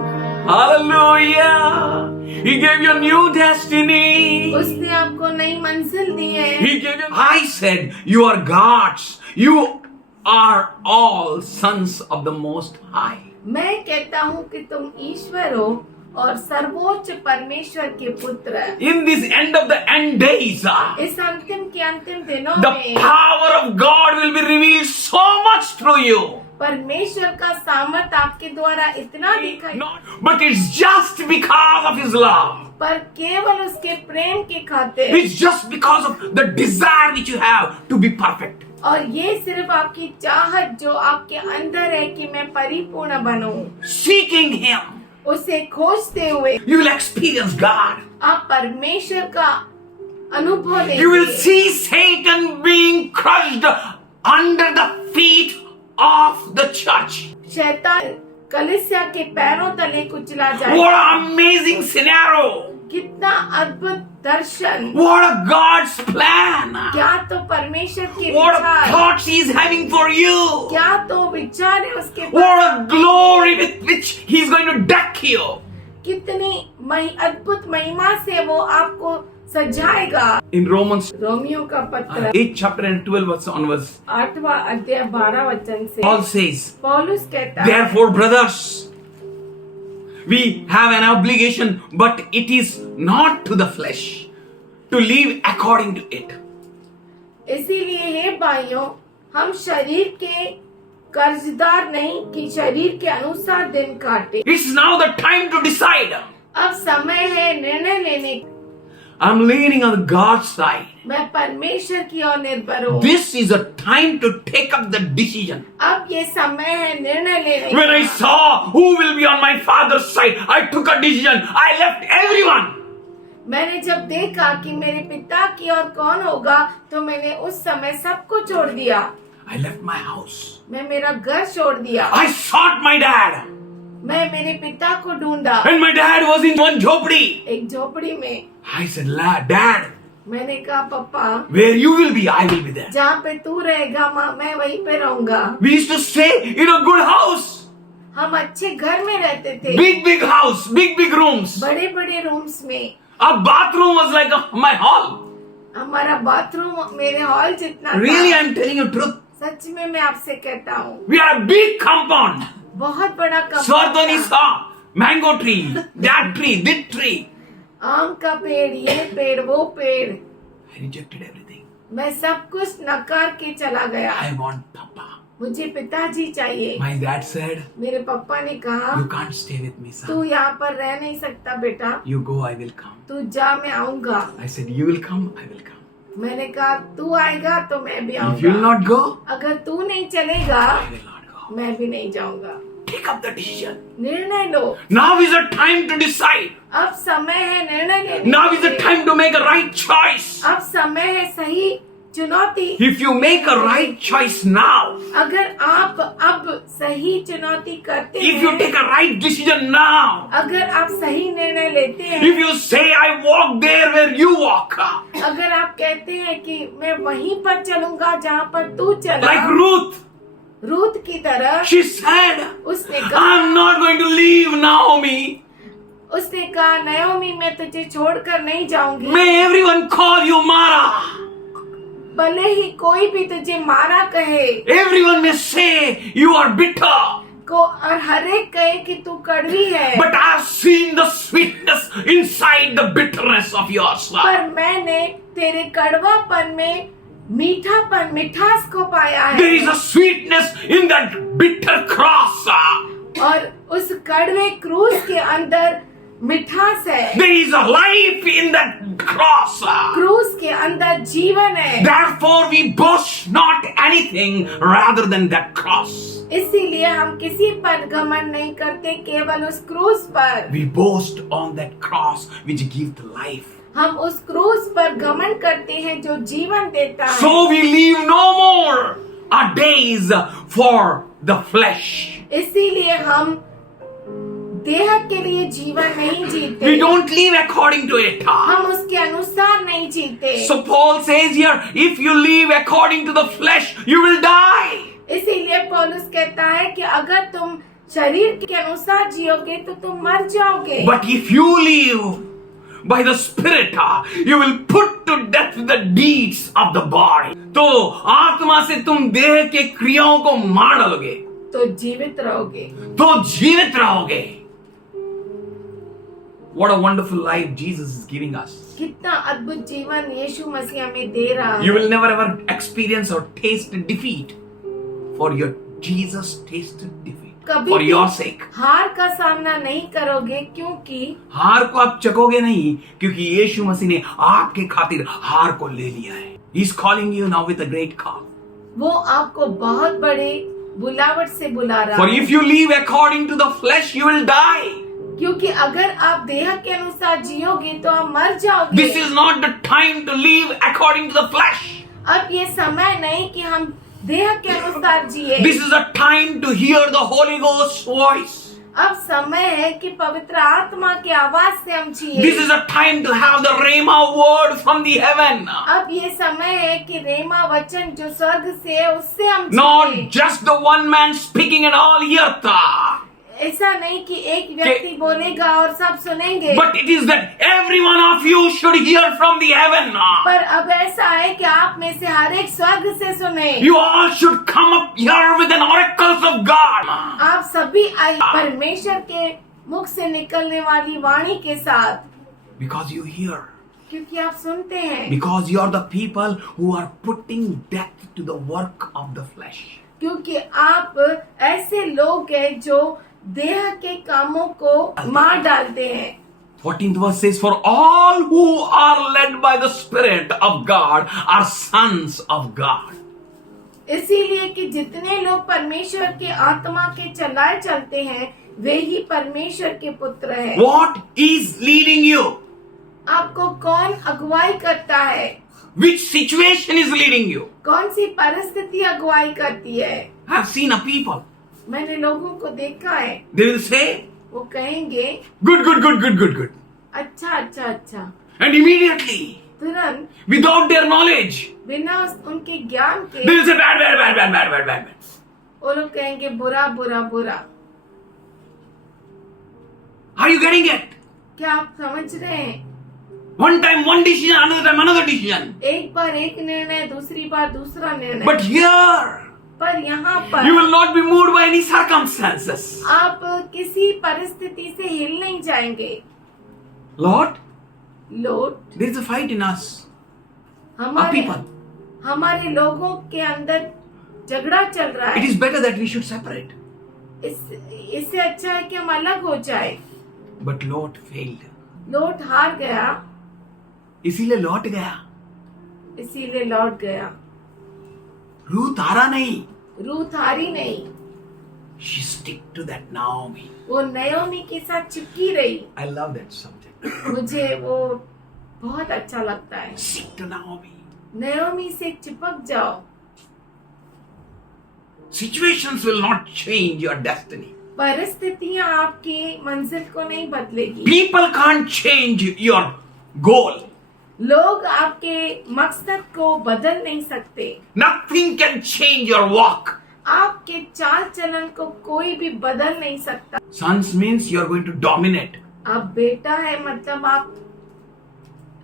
Hallelujah. He gave you a new destiny. उसने आपको नई मंजिल दी है। He gave you. I said, you are God's. You are all sons of the Most High. मैं कहता हूँ कि तुम ईश्वर हो और सर्वोच्च परमेश्वर के पुत्र। In this end of the end days, इस अंतिम के अंतिम दिनों the में power of God will be revealed so much through you. परमेश्वर का सामर्थ आपके द्वारा इतना दिखाई, But it's just because of His love. पर केवल उसके प्रेम के खातिर। It's just because of the desire which you have to be perfect. और ये सिर्फ आपकी चाहत जो आपके अंदर है कि मैं परिपूर्ण बनूं, Seeking Him, उसे खोजते हुए you will experience God. आप परमेश्वर का अनुभव You will लेंगे। see Satan being crushed under the feet of the church. शैतान कलीसिया के पैरों तले कुचला जाए। What an amazing scenario! कितना अद्भुत दर्शन। What a God's plan! क्या तो परमेश्वर के What a विचार, thoughts He is having for you! क्या तो विचार है उसके What pass. a glory with which He is going to deck you! कितनी अद्भुत महिमा से वो आपको सजाएगा। In Romans रोमियो का पत्र 8 chapter and 12 verse onwards, 8वां अध्याय 12 वचन से Paul says, पौलुस कहता है, therefore, brothers, we have an obligation, but it is not to the flesh, to live according to it. इसीलिए हे भाइयों, हम शरीर के कर्जदार नहीं कि शरीर के अनुसार दिन काटे। It's now the time to decide. अब समय है निर्णय लेने का। I'm leaning on God's side. मैं परमेश्वर की ओर निर्भर हूँ। This is a time to take up the decision. अब ये समय है निर्णय लेने When I का। saw who will be on my father's side, I took a decision. I left everyone. मैंने जब देखा कि मेरे पिता की ओर कौन होगा, तो मैंने उस समय सबको छोड़ दिया। I left my house. मैं मेरा घर छोड़ दिया। I sought my dad. मैं मेरे पिता को ढूंढा। And my dad was in one jhopdi. एक झोपड़ी में। I said, Dad, मैंने कहा, पापा, where you will be, I will be there. जहाँ पे तू रहेगा मैं वहीं पे रहूंगा। We used to stay in a good house. हम अच्छे घर में रहते थे, Big house, big rooms. बड़े बड़े रूम्स में। Our bathroom was like my hall. हमारा बाथरूम मेरे हॉल जितना Really, था। I'm telling you truth. सच में मैं आपसे कहता हूँ, We are a big compound. बहुत बड़ा Swardhani कमरा था। saw mango tree, that tree, this tree. आम का पेड़, ये पेड़, वो पेड़। I rejected everything. मैं सब कुछ नकार के चला गया। I want Papa. मुझे पिताजी चाहिए। My dad said, मेरे पापा ने कहा, you can't stay with me, तू son. यहाँ पर रह नहीं सकता बेटा, You go, I will come. तू जा, मैं आऊंगा। I said, you will come, I will come. मैंने कहा, तू आएगा तो मैं भी If you will आऊंगा। not go, अगर तू नहीं चलेगा, I will not go. मैं भी नहीं जाऊंगा। Take up the decision. निर्णय लो। Now is the time to decide. अब समय है निर्णय लेने Now के is the लिए। time to make a right choice. अब समय है सही चुनौती, if you make a right choice now, अगर आप अब सही चुनौती करते if you हैं, take a right decision now, अगर आप सही निर्णय लेते हैं, if you say, I walk there where you walk, अगर आप कहते हैं कि मैं वहीं पर चलूंगा जहाँ पर तू चला, like Ruth, रूत की तरह, she said, उसने कहा, I'm not going to leave Naomi. उसने कहा नयोमी मैं तुझे छोड़कर नहीं जाऊंगी, May everyone call you Mara. भले ही कोई भी तुझे मारा कहे Everyone may say you are bitter. को, और हर एक कहे कि तू कड़वी है, But I have seen the sweetness inside the bitterness of yours. पर मैंने तेरे कड़वापन में मीठापन, मिठास को पाया There is है, a sweetness in that bitter cross. और उस कड़वे क्रूस के अंदर मिठास है, There is a life in that cross. क्रूस के अंदर जीवन है। Therefore we boast not anything rather than that cross. इसीलिए हम किसी पर घमंड नहीं करते, केवल उस क्रूस पर। We boast on that cross which gives the life. हम उस क्रूस पर घमंड करते हैं जो जीवन देता है। So we leave no more our days for the flesh. इसीलिए हम देह के लिए जीवन नहीं जीते, We don't live according to it. हम उसके अनुसार नहीं जीते। So Paul says here, if you live according to the flesh, you will die. इसीलिए पौलुस कहता है कि अगर तुम शरीर के अनुसार जियोगे तो तुम मर जाओगे, But if you live by the Spirit, you will put to death the deeds of the body. तो आत्मा से तुम देह के क्रियाओं को मार डालोगे, तो जीवित रहोगे। तो जीवित रहोगे. What a wonderful life Jesus is giving us. कितना अद्भुत जीवन यीशु मसीह हमें दे रहा You है। will never ever experience or taste defeat, for your Jesus tasted defeat कभी for भी your sake. हार का सामना नहीं करोगे, क्योंकि हार को आप चकोगे नहीं, क्योंकि यीशु मसीह ने आपके खातिर हार को ले लिया है. He is calling you now with a great call. वो आपको बहुत बड़े बुलावट से बुला रहा For है। if you live according to the flesh, you will die. क्योंकि अगर आप देह के अनुसार जियोगे तो आप मर जाओगे। This is not the time to live according to the flesh. अब ये समय नहीं कि हम देह के अनुसार जिए। This is a time to hear the Holy Ghost's voice. अब समय है कि पवित्र आत्मा की आवाज से हम जिए। This is a time to have the Rhema word from the heaven. अब ये समय है कि रेमा वचन जो स्वर्ग से है उससे हम जिए। Not just the one man speaking and all earth. ऐसा नहीं कि एक व्यक्ति बोलेगा और सब सुनेंगे, But it is that every one of you should hear from the heaven. पर अब ऐसा है कि आप में से हर एक स्वर्ग से सुने। You all should come up here with an oracles of God. आप सभी आइए परमेश्वर के मुख से निकलने वाली वाणी के साथ, Because you hear. क्योंकि आप सुनते हैं, Because you are the people who are putting death to the work of the flesh. क्योंकि आप ऐसे लोग हैं जो देह के कामों को मार डालते हैं। 14th verse says, for all who are led by the Spirit of God are sons of God. इसीलिए कि जितने लोग परमेश्वर के आत्मा के चलाए चलते हैं वे ही परमेश्वर के पुत्र हैं। What is leading you? आपको कौन अगुवाई करता है? Which situation is leading you? कौन सी परिस्थिति अगुवाई करती है? I have seen a people. मैंने लोगों को देखा है, They will say, वो कहेंगे good, good, good, good, good, good. अच्छा अच्छा अच्छा, And immediately, तुरंत without their knowledge, बिना उनके ज्ञान के they will say bad, bad, bad, bad, bad, bad, bad. वो लोग कहेंगे बुरा बुरा बुरा। Are you getting it? क्या आप समझ रहे हैं? One time one decision, another time another decision. एक बार एक निर्णय, दूसरी बार दूसरा निर्णय। But here, पर यहाँ पर you will not be moved by any circumstances. आप किसी परिस्थिति से हिल नहीं जाएंगे। Lord, लोग there is a fight in us. Our हमारे people. हमारे लोगों के अंदर झगड़ा चल रहा It है। is better that we should separate. इससे अच्छा है कि हम अलग हो जाए। But Lot failed. लोट हार गया, इसीलिए लौट गया. इसीलिए लौट गया। रूथ हारा नहीं. रूथ हारी नहीं, She stick to that Naomi. वो नयोमी के साथ चिपकी रही। I love that subject. मुझे वो बहुत अच्छा लगता है। Stick to Naomi. नयोमी से चिपक जाओ। Situations will not change your destiny. परिस्थितियां आपकी मंजिल को नहीं बदलेगी। People can't change your goal. लोग आपके मकसद को बदल नहीं सकते। Nothing can change your walk. आपके चाल चलन को कोई भी बदल नहीं सकता। Sons means you are going to dominate. आप बेटा है मतलब आप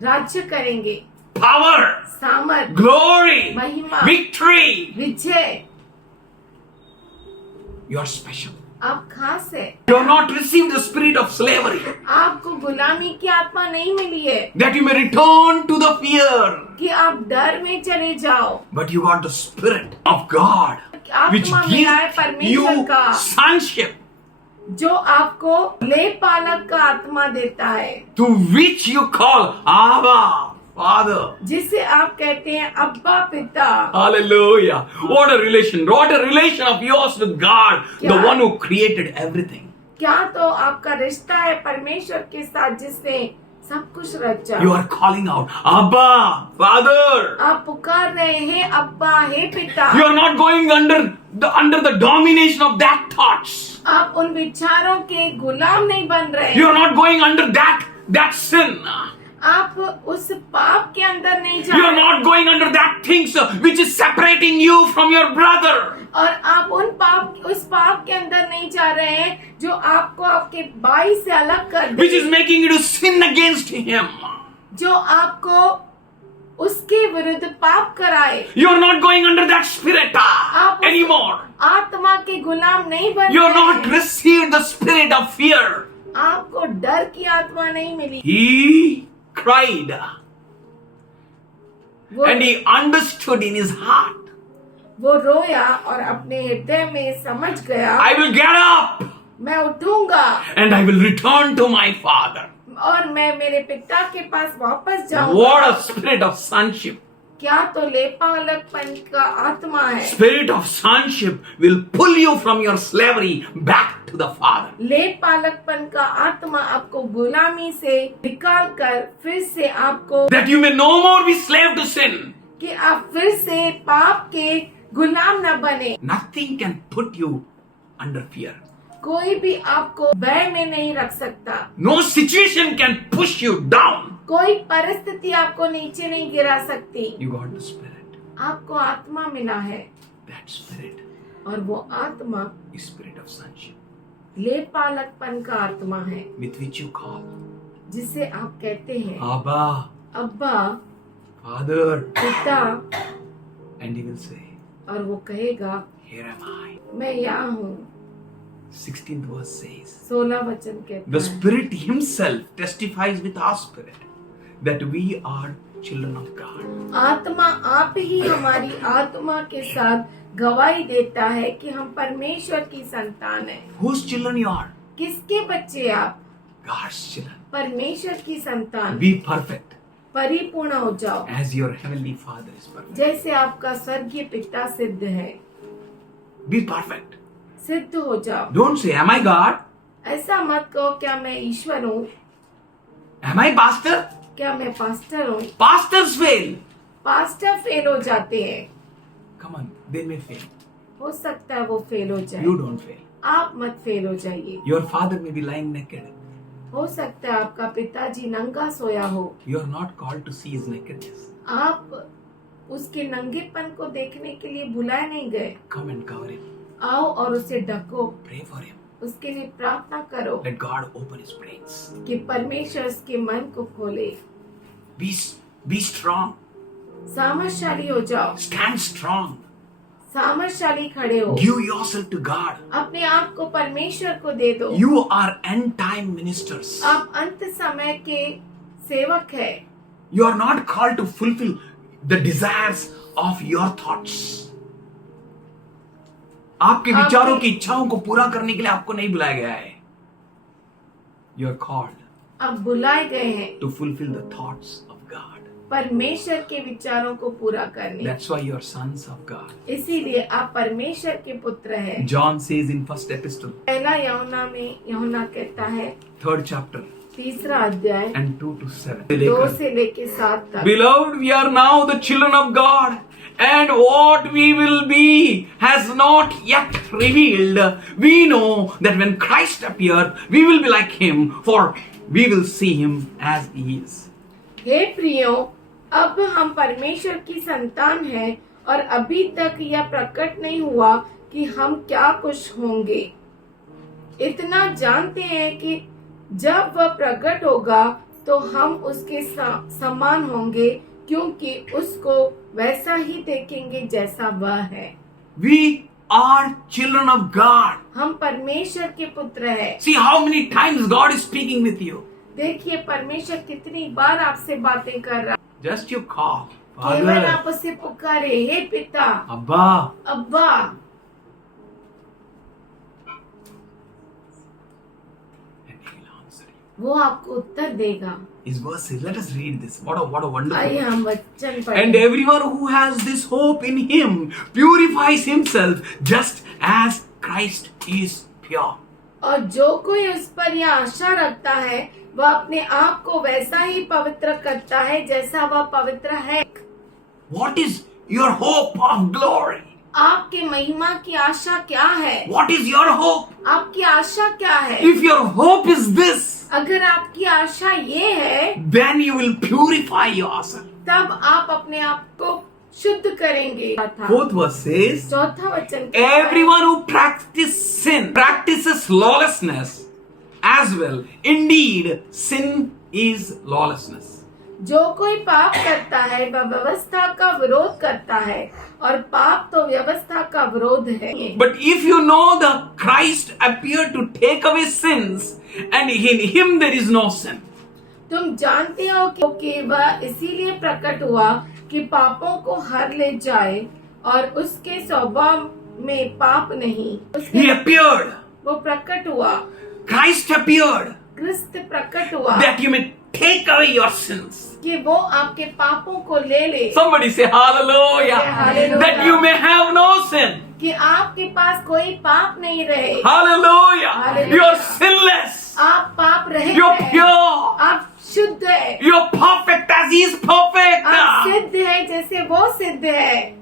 राज्य करेंगे। Power, सामर्थ, glory, महिमा, victory. Vijay. You are special. आप खास है। You have not received the spirit of slavery, आपको गुलामी की आत्मा नहीं मिली है that you may return to the fear. कि आप डर में चले जाओ, But you got the spirit of God, which आत्मा मिला है gives परमेश्वर you का, sonship, जो आपको ले पालक का आत्मा देता है, to which you call Abba, Father. जिसे आप कहते हैं अब्बा पिता। Hallelujah. What a relation of yours with God, the क्या? one who created everything. क्या तो आपका रिश्ता है परमेश्वर के साथ जिसने सब कुछ रचा। You are calling out, Abba, Father. आप पुकार रहे हैं अब्बा हे पिता। You are not going under the domination of that thoughts. आप उन विचारों के गुलाम नहीं बन रहे। You are not going under that sin. आप उस पाप के अंदर नहीं जा You are रहे not going under that things which is separating you from your brother. और आप उस पाप के अंदर नहीं जा रहे हैं जो आपको आपके भाई से अलग कर Which they, is making you to sin against him. जो आपको उसके विरुद्ध पाप कराए। You are not going under that spirit आप उस anymore. आत्मा के गुलाम नहीं बन You have रहे not हैं। received the spirit of fear. आपको डर की आत्मा नहीं मिली। He cried वो and he understood in his heart, वो रोया और अपने हृदय में समझ गया, I will get up मैं उठूंगा and I will return to my father. और मैं मेरे पिता के पास वापस जाऊंगा। What a spirit of sonship. क्या तो लेपालकपन का आत्मा है। Spirit of sonship will pull you from your slavery back to the father. लेपालकपन का आत्मा आपको गुलामी से निकाल कर फिर से आपको, That you may no more be slave to sin. कि आप फिर से पाप के गुलाम न बने। Nothing can put you under fear. कोई भी आपको भय में नहीं रख सकता। No situation can push you down. कोई परिस्थिति आपको नीचे नहीं गिरा सकती। You got the spirit. आपको आत्मा मिला है That spirit और वो आत्मा is spirit of sonship, लेपालकपन का आत्मा है with which you call जिसे आप कहते हैं Abba, अब्बा Father, पिता, and he will say, और वो कहेगा Here am I. मैं यहाँ हूँ। 16th verse says, 16 वचन कहता the है, Spirit Himself testifies with our spirit that we are children of God. आत्मा आप ही हमारी आत्मा के साथ गवाही देता है कि हम परमेश्वर की संतान हैं। Whose children you are? किसके बच्चे आप? God's children. परमेश्वर की संतान। Be perfect परिपूर्ण हो जाओ as your heavenly Father is perfect. जैसे आपका स्वर्गीय पिता सिद्ध है। Be perfect. सिद्ध हो जाओ। Don't say, Am I God? ऐसा मत कहो क्या मैं ईश्वर हूँ, Am I pastor? क्या मैं पास्टर हूँ। Pastors fail. पास्टर फेल हो जाते हैं। Come on, they may fail. हो सकता है वो फेल हो जाए। You don't fail. आप मत फेल हो जाइए। Your father may be lying naked. हो सकता है आपका पिताजी नंगा सोया हो। You are not called to see his nakedness. आप उसके नंगेपन को देखने के लिए बुलाए नहीं गए। Come and cover him. आओ और उसे ढको, Pray for him. उसके लिए प्रार्थना करो Let God open his brains. कि परमेश्वर उसके मन को खोले। Be strong. सामर्थशाली हो जाओ, Stand strong. सामर्थशाली खड़े हो। Give yourself to God. अपने आप को परमेश्वर को दे दो। You are end time ministers. आप अंत समय के सेवक है। You are not called to fulfill the desires of your thoughts. आपके विचारों की इच्छाओं को पूरा करने के लिए आपको नहीं बुलाया गया है. You are called आप बुलाए गए हैं to fulfill the thoughts of God. परमेश्वर के विचारों को पूरा करने। That's why you are sons of God. इसीलिए आप परमेश्वर के पुत्र हैं। John says in first epistle, पहला यूहन्ना में यूहन्ना कहता है 3rd chapter, 3 अध्याय and 2 to 7. 2 से लेके 7 तक। Beloved, we are now the children of God, and what we will be has not yet revealed. We know that when Christ appears, we will be like him, for we will see him as he is. हे प्रियो, अब हम परमेश्वर की संतान हैं और अभी तक यह प्रकट नहीं हुआ कि हम क्या कुछ होंगे। इतना जानते हैं कि जब वह प्रकट होगा तो हम उसके समान होंगे, क्योंकि उसको वैसा ही देखेंगे जैसा वह है। We are children of God. हम परमेश्वर के पुत्र हैं। See how many times God is speaking with you. देखिए परमेश्वर कितनी बार आपसे बातें कर रहा है। Just you call, केवल Father, आप उसे पुकारे, हे पिता, Abba. अब्बा। And he'll answer you. वो आपको उत्तर देगा। His verse says, let us read this. What a wonderful आइए verse. हम वचन And पढ़ें। everyone who has this hope in him purifies himself just as Christ is pure. और जो कोई उस पर यह आशा रखता है वह अपने आप को वैसा ही पवित्र करता है जैसा वह पवित्र है। What is your hope of glory? आपके महिमा की आशा क्या है? What is your hope? आपकी आशा क्या है? If your hope is this, अगर आपकी आशा ये है then you will purify yourself. तब आप अपने आप को शुद्ध करेंगे। Fourth verse says, चौथा वचन कहता है, everyone who practices sin practices lawlessness as well. Indeed, sin is lawlessness. जो कोई पाप करता है वह व्यवस्था का विरोध करता है, और पाप तो व्यवस्था का विरोध है। But if you know the Christ appeared to take away sins, and in him there is no sin. तुम जानते हो कि वह इसीलिए प्रकट हुआ कि पापों को हर ले जाए, और उसके स्वभाव में पाप नहीं। He appeared. वो प्रकट हुआ, Christ appeared क्रिस्त प्रकट हुआ that you may take away your sins. कि वो आपके पापों को ले ले। Somebody say hallelujah. Hallelujah. That you may have no sin. कि आपके पास कोई पाप नहीं रहे। Hallelujah. Hallelujah. You're sinless. आप पाप रहित You're हैं। pure. आप शुद्ध है। You're perfect as he is आप perfect. सिद्ध है जैसे वो सिद्ध है।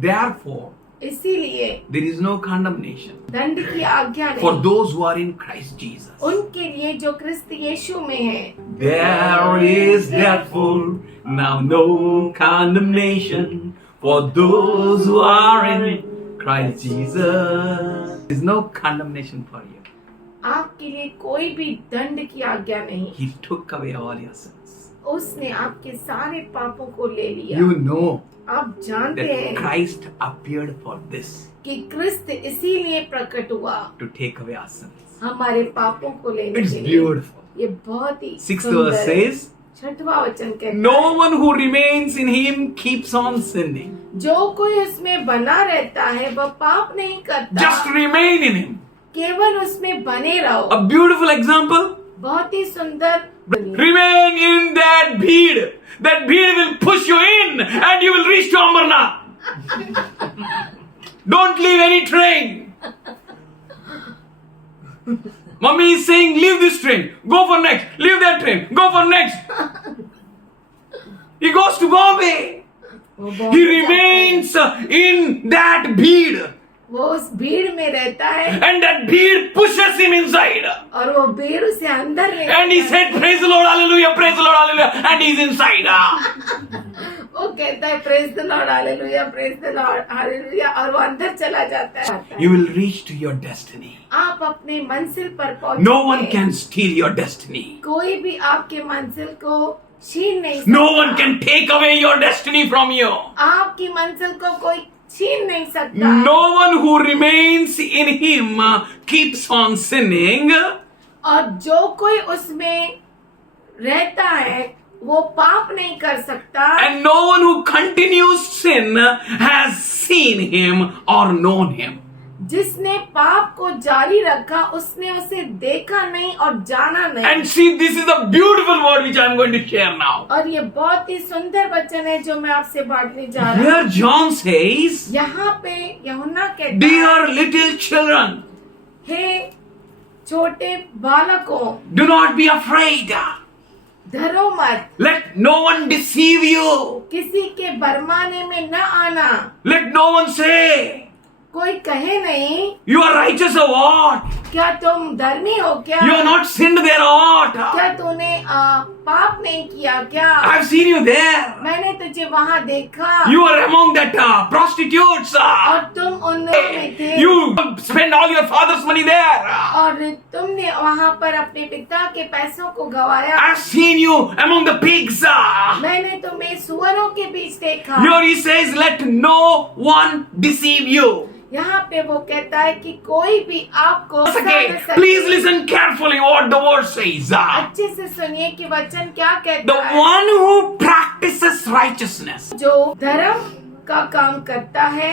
Therefore, इसीलिए there is no condemnation दंड की आज्ञा for नहीं those who are in Christ Jesus. उनके लिए जो क्रिस्त यीशु में है। There is therefore now no condemnation for those who are in Christ Jesus. There is no condemnation for you. आपके लिए कोई भी दंड की आज्ञा नहीं। He took away all your sins. उसने आपके सारे पापों को ले लिया। You know आप जानते that हैं Christ appeared for this, कि क्रिस्त इसीलिए प्रकट हुआ to take away our sins. हमारे पापों को लेने It's के लिए। beautiful. ये बहुत ही Sixth सुंदर verse है। says, छठवां वचन कहता no है, one who remains in him keeps on sinning. जो कोई उसमें बना रहता है वह पाप नहीं करता। Just remain in him. केवल उसमें बने रहो। A beautiful example. बहुत ही सुंदर। Remain in that bheed. That bheed will push you in and you will reach to Amarnath. Don't leave any train. Mummy is saying, leave this train. Go for next. Leave that train. Go for next. He goes to Bombay. वो बहुत He remains in that bheed. वो उस भीड़ में रहता है And that bheed pushes him inside. और वो भीड़ उसे अंदर ले And he said, praise the Lord, hallelujah, praise the Lord, hallelujah. And he's inside. वो कहता है praise the Lord hallelujah, praise the Lord hallelujah, और वो अंदर चला जाता है। You will reach to your destiny. आप अपने मंजिल पर पहुंच। No one can steal your destiny. कोई भी आपके मंजिल को छीन नहीं सकता। No one can take away your destiny from you. आपकी मंजिल को कोई छीन नहीं सकता। No one who remains in him keeps on sinning. और जो कोई उसमें रहता है वो पाप नहीं कर सकता। And no one who continues sin has seen him or known him. जिसने पाप को जारी रखा उसने उसे देखा नहीं और जाना नहीं। And see, this is a beautiful word which I am going to share now. और ये बहुत ही सुंदर वचन है जो मैं आपसे बांटने जा रहा हूँ। Here John says, यहाँ पे यूहन्ना कहता है, dear little children, हे छोटे बालकों, do not be afraid. डरो मत, Let no one deceive you. किसी के भरमाने में न आना, Let no one say, कोई कहे नहीं you are righteous or what? क्या तुम धर्मी हो क्या, You have not sinned there or what? क्या तूने पाप नहीं किया क्या, I've seen you there. मैंने तुझे वहाँ देखा You are among that prostitutes. और तुम उनमें थे You spend all your father's money there. और तुमने वहाँ पर अपने पिता के पैसों को गवाया। I've seen you among the pigs. मैंने तुम्हें सुअरों के बीच देखा। Here he says, let no one deceive you. यहाँ पे वो कहता है कि कोई भी आपको Once फंसा न again, सके। please listen carefully what the word says. अच्छे से सुनिए कि वचन क्या The कहता है। one who practices righteousness जो धर्म का काम करता है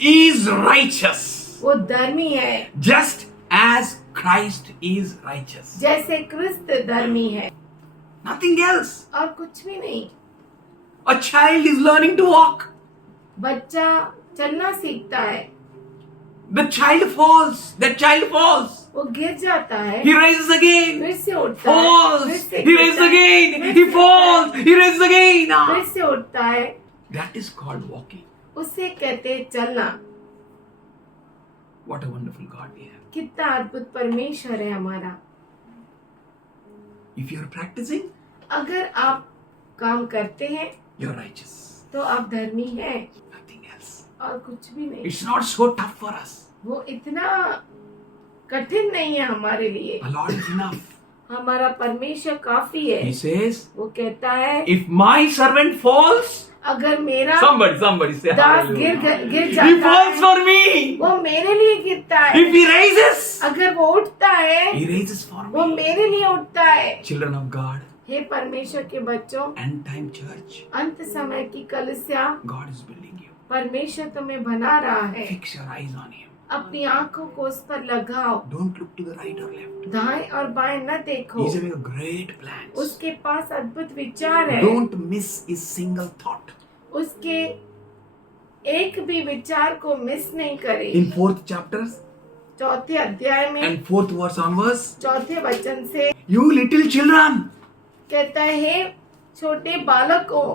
is righteous, वो धर्मी है, just as Christ is righteous. जैसे क्रिस्त धर्मी है, Nothing else. और कुछ भी नहीं। A child is learning to walk. बच्चा चलना सीखता है, The child falls. That child falls. वो गिर जाता है, He rises again. फिर से उठता है, Falls. फिर से He rises गिरता है, again. फिर He से falls. उठता है, He rises again. फिर से उठता है। That is called walking. उसे कहते हैं चलना। What a wonderful God we have. कितना अद्भुत परमेश्वर है हमारा। If you are practicing, अगर आप काम करते हैं you are righteous. तो आप धर्मी हैं, Nothing else. और कुछ भी नहीं। It's not so tough for us. वो इतना कठिन नहीं है हमारे लिए। The Lord is enough. हमारा परमेश्वर काफी है। He says, वो कहता है if my servant falls, अगर मेरा somebody say दास hallelujah. गिर He जाता falls है, for me. वो मेरे लिए गिरता है। If he raises, अगर वो उठता है, he raises for वो me. मेरे लिए उठता है। Children of God, हे परमेश्वर के बच्चों, end time church, अंत समय की कलीसिया, God is building you. परमेश्वर तुम्हें बना रहा है। Fix your eyes on him. अपनी आंखों को उस पर लगाओ, Don't look to the right or left. दाएं और बाएं न देखो। He's having a great plans. उसके पास अद्भुत विचार है। Don't miss his single thought. उसके एक भी विचार को मिस नहीं करे। In 4th chapters चौथे अध्याय में and 4th verse onwards, चौथे वचन से you little children, कहता है छोटे बालकों,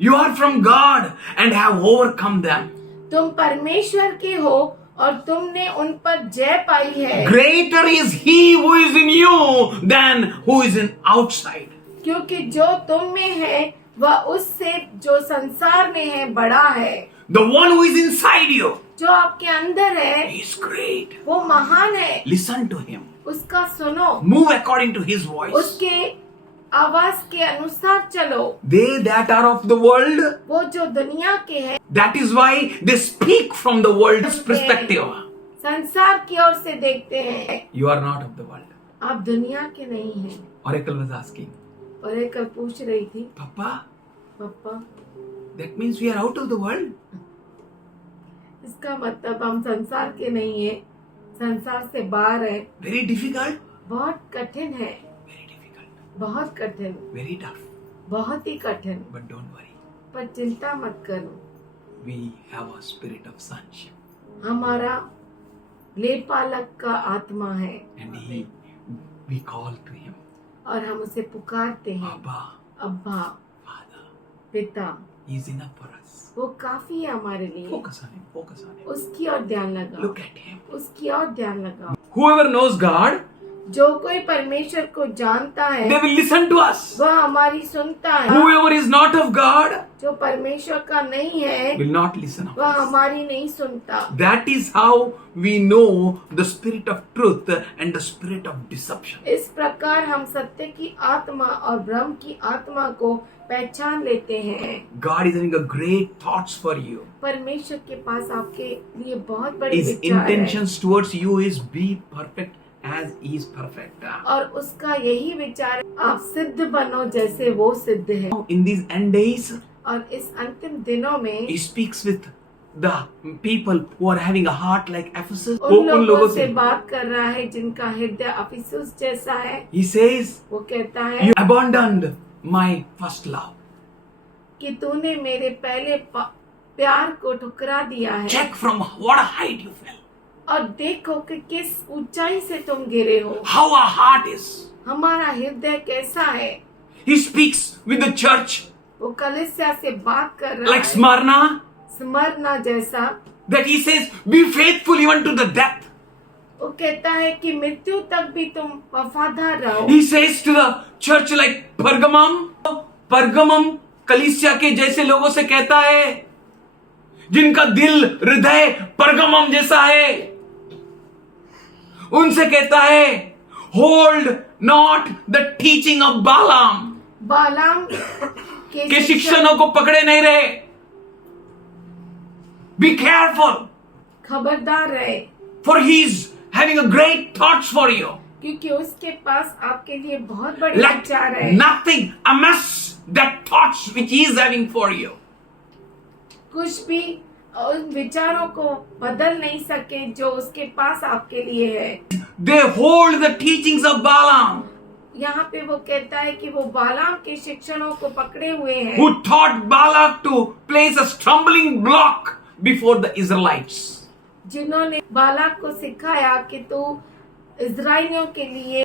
you are from God and have overcome them. तुम परमेश्वर के हो और तुमने उन पर जय पाई है, Greater is he who is in you than who is in outside. क्योंकि जो तुम में है वह उससे जो संसार में है बड़ा है। The one who is inside you, जो आपके अंदर है he is great. वो महान है, Listen to him. उसका सुनो, Move according to his voice. उसके आवाज के अनुसार चलो। They that are of the world, वो जो दुनिया के हैं that is why they speak from the world's perspective. संसार की ओर से देखते हैं। You are not of the world. आप दुनिया के नहीं हैं। Oracle was asking, और एक पूछ रही थी, Papa, पापा that means we are out of the world. इसका मतलब हम संसार के नहीं है, संसार से बाहर है। Very difficult. बहुत कठिन है, Very difficult. बहुत कठिन, Very tough. बहुत ही कठिन। But don't worry. पर चिंता मत करो, We have a spirit of sonship. हमारा लेपालक का आत्मा है And we call to him, और हम उसे पुकारते हैं, Abba, अब्बा, Father. पिता। He is enough for us. वो काफी है हमारे लिए। Focus on him. Focus on him. उसकी ओर ध्यान लगाओ, Look at him. उसकी ओर ध्यान लगाओ। Whoever knows God, जो कोई परमेश्वर को जानता they है will listen to us. वह हमारी सुनता है, Whoever is not of God जो परमेश्वर का नहीं है will not listen of वह us. हमारी नहीं सुनता। That is how we know the spirit of truth and the spirit of deception. इस प्रकार हम सत्य की आत्मा और भ्रम की आत्मा को पहचान लेते हैं। God is having a great thoughts for you. परमेश्वर के पास आपके लिए बहुत बड़ी His विचार है intentions towards you is be perfect as he is perfect. और उसका यही विचार है, आप सिद्ध बनो जैसे वो सिद्ध है। In these end days, और इस अंतिम दिनों में he speaks with the people who are having a heart like Ephesus. उन लोगों लोगों से से बात कर रहा है जिनका हृदय अफिसुस जैसा है। he says, वो कहता है you abandoned my first love. कि तूने मेरे पहले प्यार को ठुकरा दिया है। Check from what height you fell. और देखो कि किस ऊंचाई से तुम गिरे हो। How our heart is. हमारा हृदय कैसा है। He speaks with the church वो कलीसिया से बात कर रहा like है Smyrna, स्मरना जैसा। that he says, be faithful even to the death. वो कहता है कि मृत्यु तक भी तुम वफादार रहो। He says to the church like Pergamum कलीसिया के जैसे लोगों से कहता है, जिनका दिल हृदय परगमम जैसा है, उनसे कहता है, hold not the teaching of Balaam के शिक्षणों को पकड़े नहीं रहे। बी केयरफुल, खबरदार रहे, for he is having a great thoughts for you, क्योंकि उसके पास आपके लिए बहुत बड़े लेट विचार है। Nothing Amaze that thoughts which he is having for you. कुछ भी उन विचारों को बदल नहीं सके जो उसके पास आपके लिए है। They hold the teachings of Balaam, यहाँ पे वो कहता है कि वो बालाम के शिक्षणों को पकड़े हुए हैं, who taught Balak to place a stumbling block before the Israelites. जिन्होंने बालाक को सिखाया कि तू इजराइलियों के लिए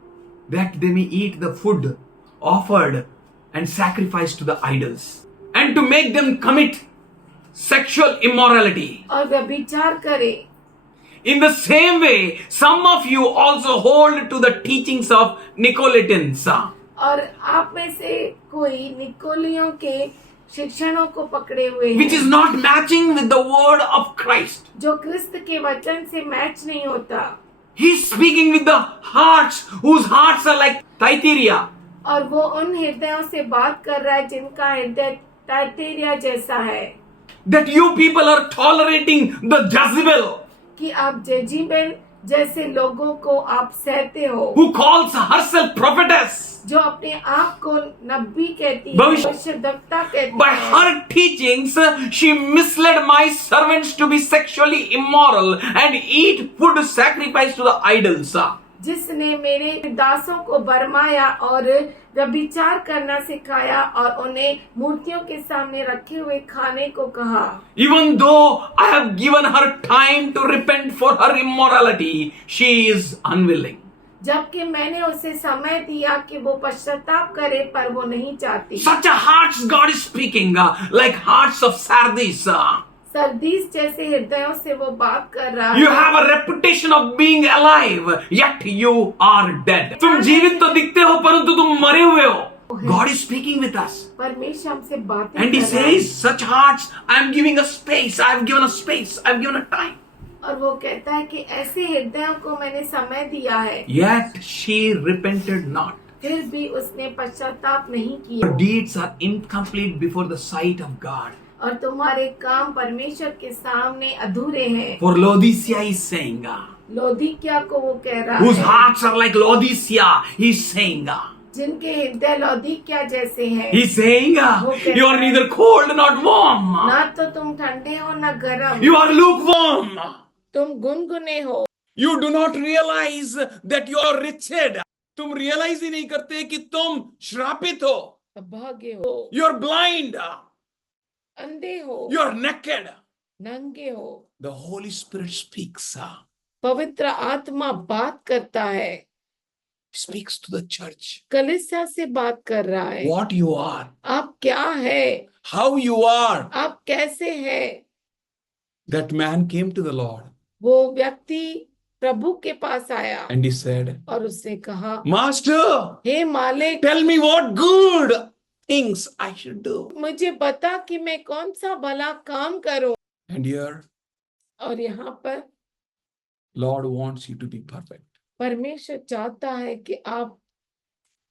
That they may eat the food offered and sacrificed to the idols, and to make them commit sexual immorality. और व्यभिचार करे। In the same way, some of you also hold to the teachings of Nicolaitans, और आप में से कोई निकोलियों के शिक्षणों को पकड़े हुए which is हैं, not matching with the word of Christ. जो क्रिस्त के वचन से मैच नहीं होता। He's speaking with the hearts whose hearts are like Thyatira. और वो उन हृदयों से बात कर रहा है जिनका हृदय तैतेरिया जैसा है, That you people are tolerating the Jezebel, कि आप जेजीबेल जैसे लोगों को आप सहते हो, who calls herself prophetess. जो अपने आप को नबी कहती है, भविष्यद्वक्ता कहती By है। her teachings, she misled my servants to be sexually immoral and eat food sacrificed to the idols. जिसने मेरे दासों को बरमाया और व्यभिचार करना सिखाया और उन्हें मूर्तियों के सामने रखे हुए खाने को कहा। Even though I have given her time to repent for her immorality, she is unwilling. जबकि मैंने उसे समय दिया कि वो पश्चाताप करे, पर वो नहीं चाहती। Such a hearts God is speaking, like hearts of Sardis. Sardis जैसे हृदयों से वो बात कर रहा You है। have a reputation of being alive, yet you are dead. तुम जीवित तो दिखते हो, परंतु तुम मरे हुए हो। God is speaking with us. परमेश्वर हमसे बातें And he कर रहा है। says, such hearts, I am giving a space, I have given a space, I have given a time. और वो कहता है कि ऐसे हृदयों को मैंने समय दिया है, Yet she repented not. फिर भी उसने पश्चाताप नहीं Her किया। deeds are incomplete before the sight of God. और तुम्हारे काम परमेश्वर के सामने अधूरे हैं। For Laodicea is saying, लौदीकिया को वो कह रहा whose है, hearts are like Laodicea, he's saying, जिनके हृदय लौदीकिया जैसे हैं। he's saying, you are neither cold nor warm. ना तो तुम ठंडे हो ना गर्म, You are lukewarm. तुम गुनगुने हो। You do not realize that you are wretched. तुम realize ही नहीं करते कि तुम श्रापित हो. अभागे हो, You are blind. अंधे हो, You are naked. नंगे हो। The Holy Spirit speaks. पवित्र आत्मा बात करता है, Speaks to the church. कलीसिया से बात कर रहा है। What you are. आप क्या है, How you are. आप कैसे हैं। That man came to the Lord वो व्यक्ति प्रभु के पास आया and he said, और उसने कहा, Master, हे मालिक, tell me what good things I should do. मुझे बता कि मैं कौन सा भला काम करूं। And here, और यहाँ पर Lord wants you to be perfect, परमेश्वर चाहता है कि आप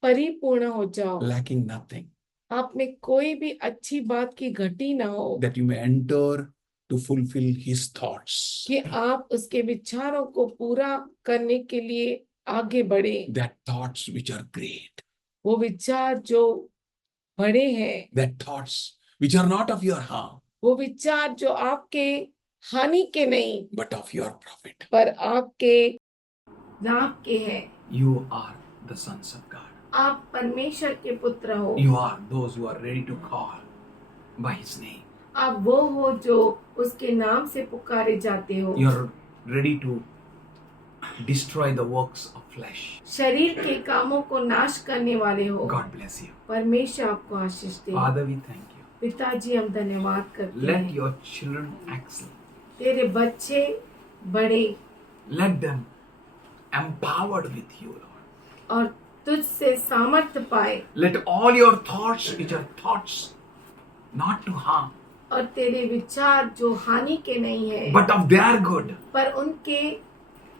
परिपूर्ण हो जाओ, lacking nothing, आप में कोई भी अच्छी बात की घटी ना हो, that you may enter to fulfill his thoughts. कि आप उसके विचारों को पूरा करने के लिए आगे बढ़े। That thoughts which are great, वो विचार जो बड़े हैं, that thoughts which are not of your harm, वो विचार जो आपके हानि के नहीं but of your profit. पर आपके लाभ के हैं। You are the sons of God. आप परमेश्वर के पुत्र हो। You are those who are ready to call by his name. आप वो हो जो उसके नाम से पुकारे जाते हो। You are ready to destroy the works of flesh. शरीर के कामों को नाश करने वाले हो। God bless you. परमेश्वर आपको आशीष दे। Father, we thank you. पिताजी हम धन्यवाद करते Let हैं। your children excel. तेरे बच्चे बड़े Let them empowered with you, Lord. और तुझसे सामर्थ्य पाए Let all your thoughts, which are thoughts not to harm, और तेरे विचार जो हानि के नहीं है but of their good, पर उनके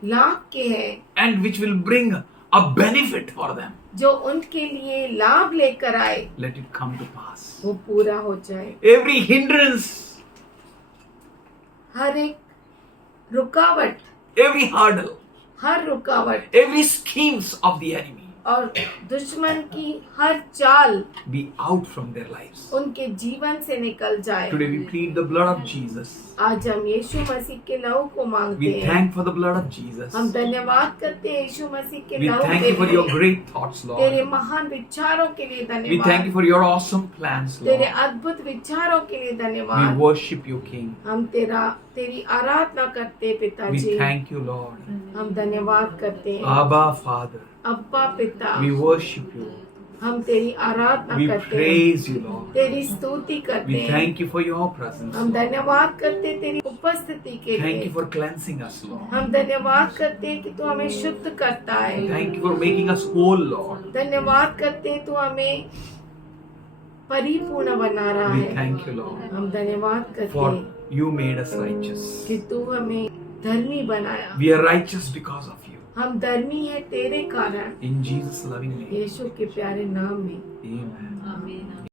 लाभ के हैं, and which will bring a benefit for them, जो उनके लिए लाभ लेकर आए, let it come to pass. वो पूरा हो जाए। Every hindrance, हर एक रुकावट, every hurdle, हर रुकावट every schemes of the enemy और दुश्मन की हर चाल be out from their lives. उनके जीवन से निकल जाए। Today we plead the blood of Jesus. आज हम यीशु मसीह के लहू को मांगते We हैं। thank for the blood of Jesus. हम धन्यवाद करते हैं यीशु मसीह के We लहू thank के you for your लिए। great thoughts, तेरे Lord. महान विचारों के लिए We thank you धन्यवाद। for your awesome plans, तेरे Lord. अद्भुत विचारों के लिए We धन्यवाद। worship you, King. हम तेरी आराधना करते We पिताजी। thank you, Lord. हम धन्यवाद करते हैं Abba, Father. अब्बा पिता। We worship you. हम तेरी आराधना We करते हैं, praise you, Lord. तेरी स्तुति करते We हैं। thank you for your presence, हम Lord. धन्यवाद करते हैं तेरी उपस्थिति के Thank you लिए। for cleansing us, Lord. हम धन्यवाद करते हैं कि तू हमें शुद्ध करता है। Thank you for making us whole, Lord. धन्यवाद करते हैं तू हमें परिपूर्ण बना रहा We है। thank you, Lord, हम धन्यवाद करते for हैं you made us righteous. कि तू हमें धर्मी बनाया। We are righteous because of you. हम धर्मी है तेरे कारण। In Jesus' loving name. यीशु के प्यारे नाम में Amen. आमीन।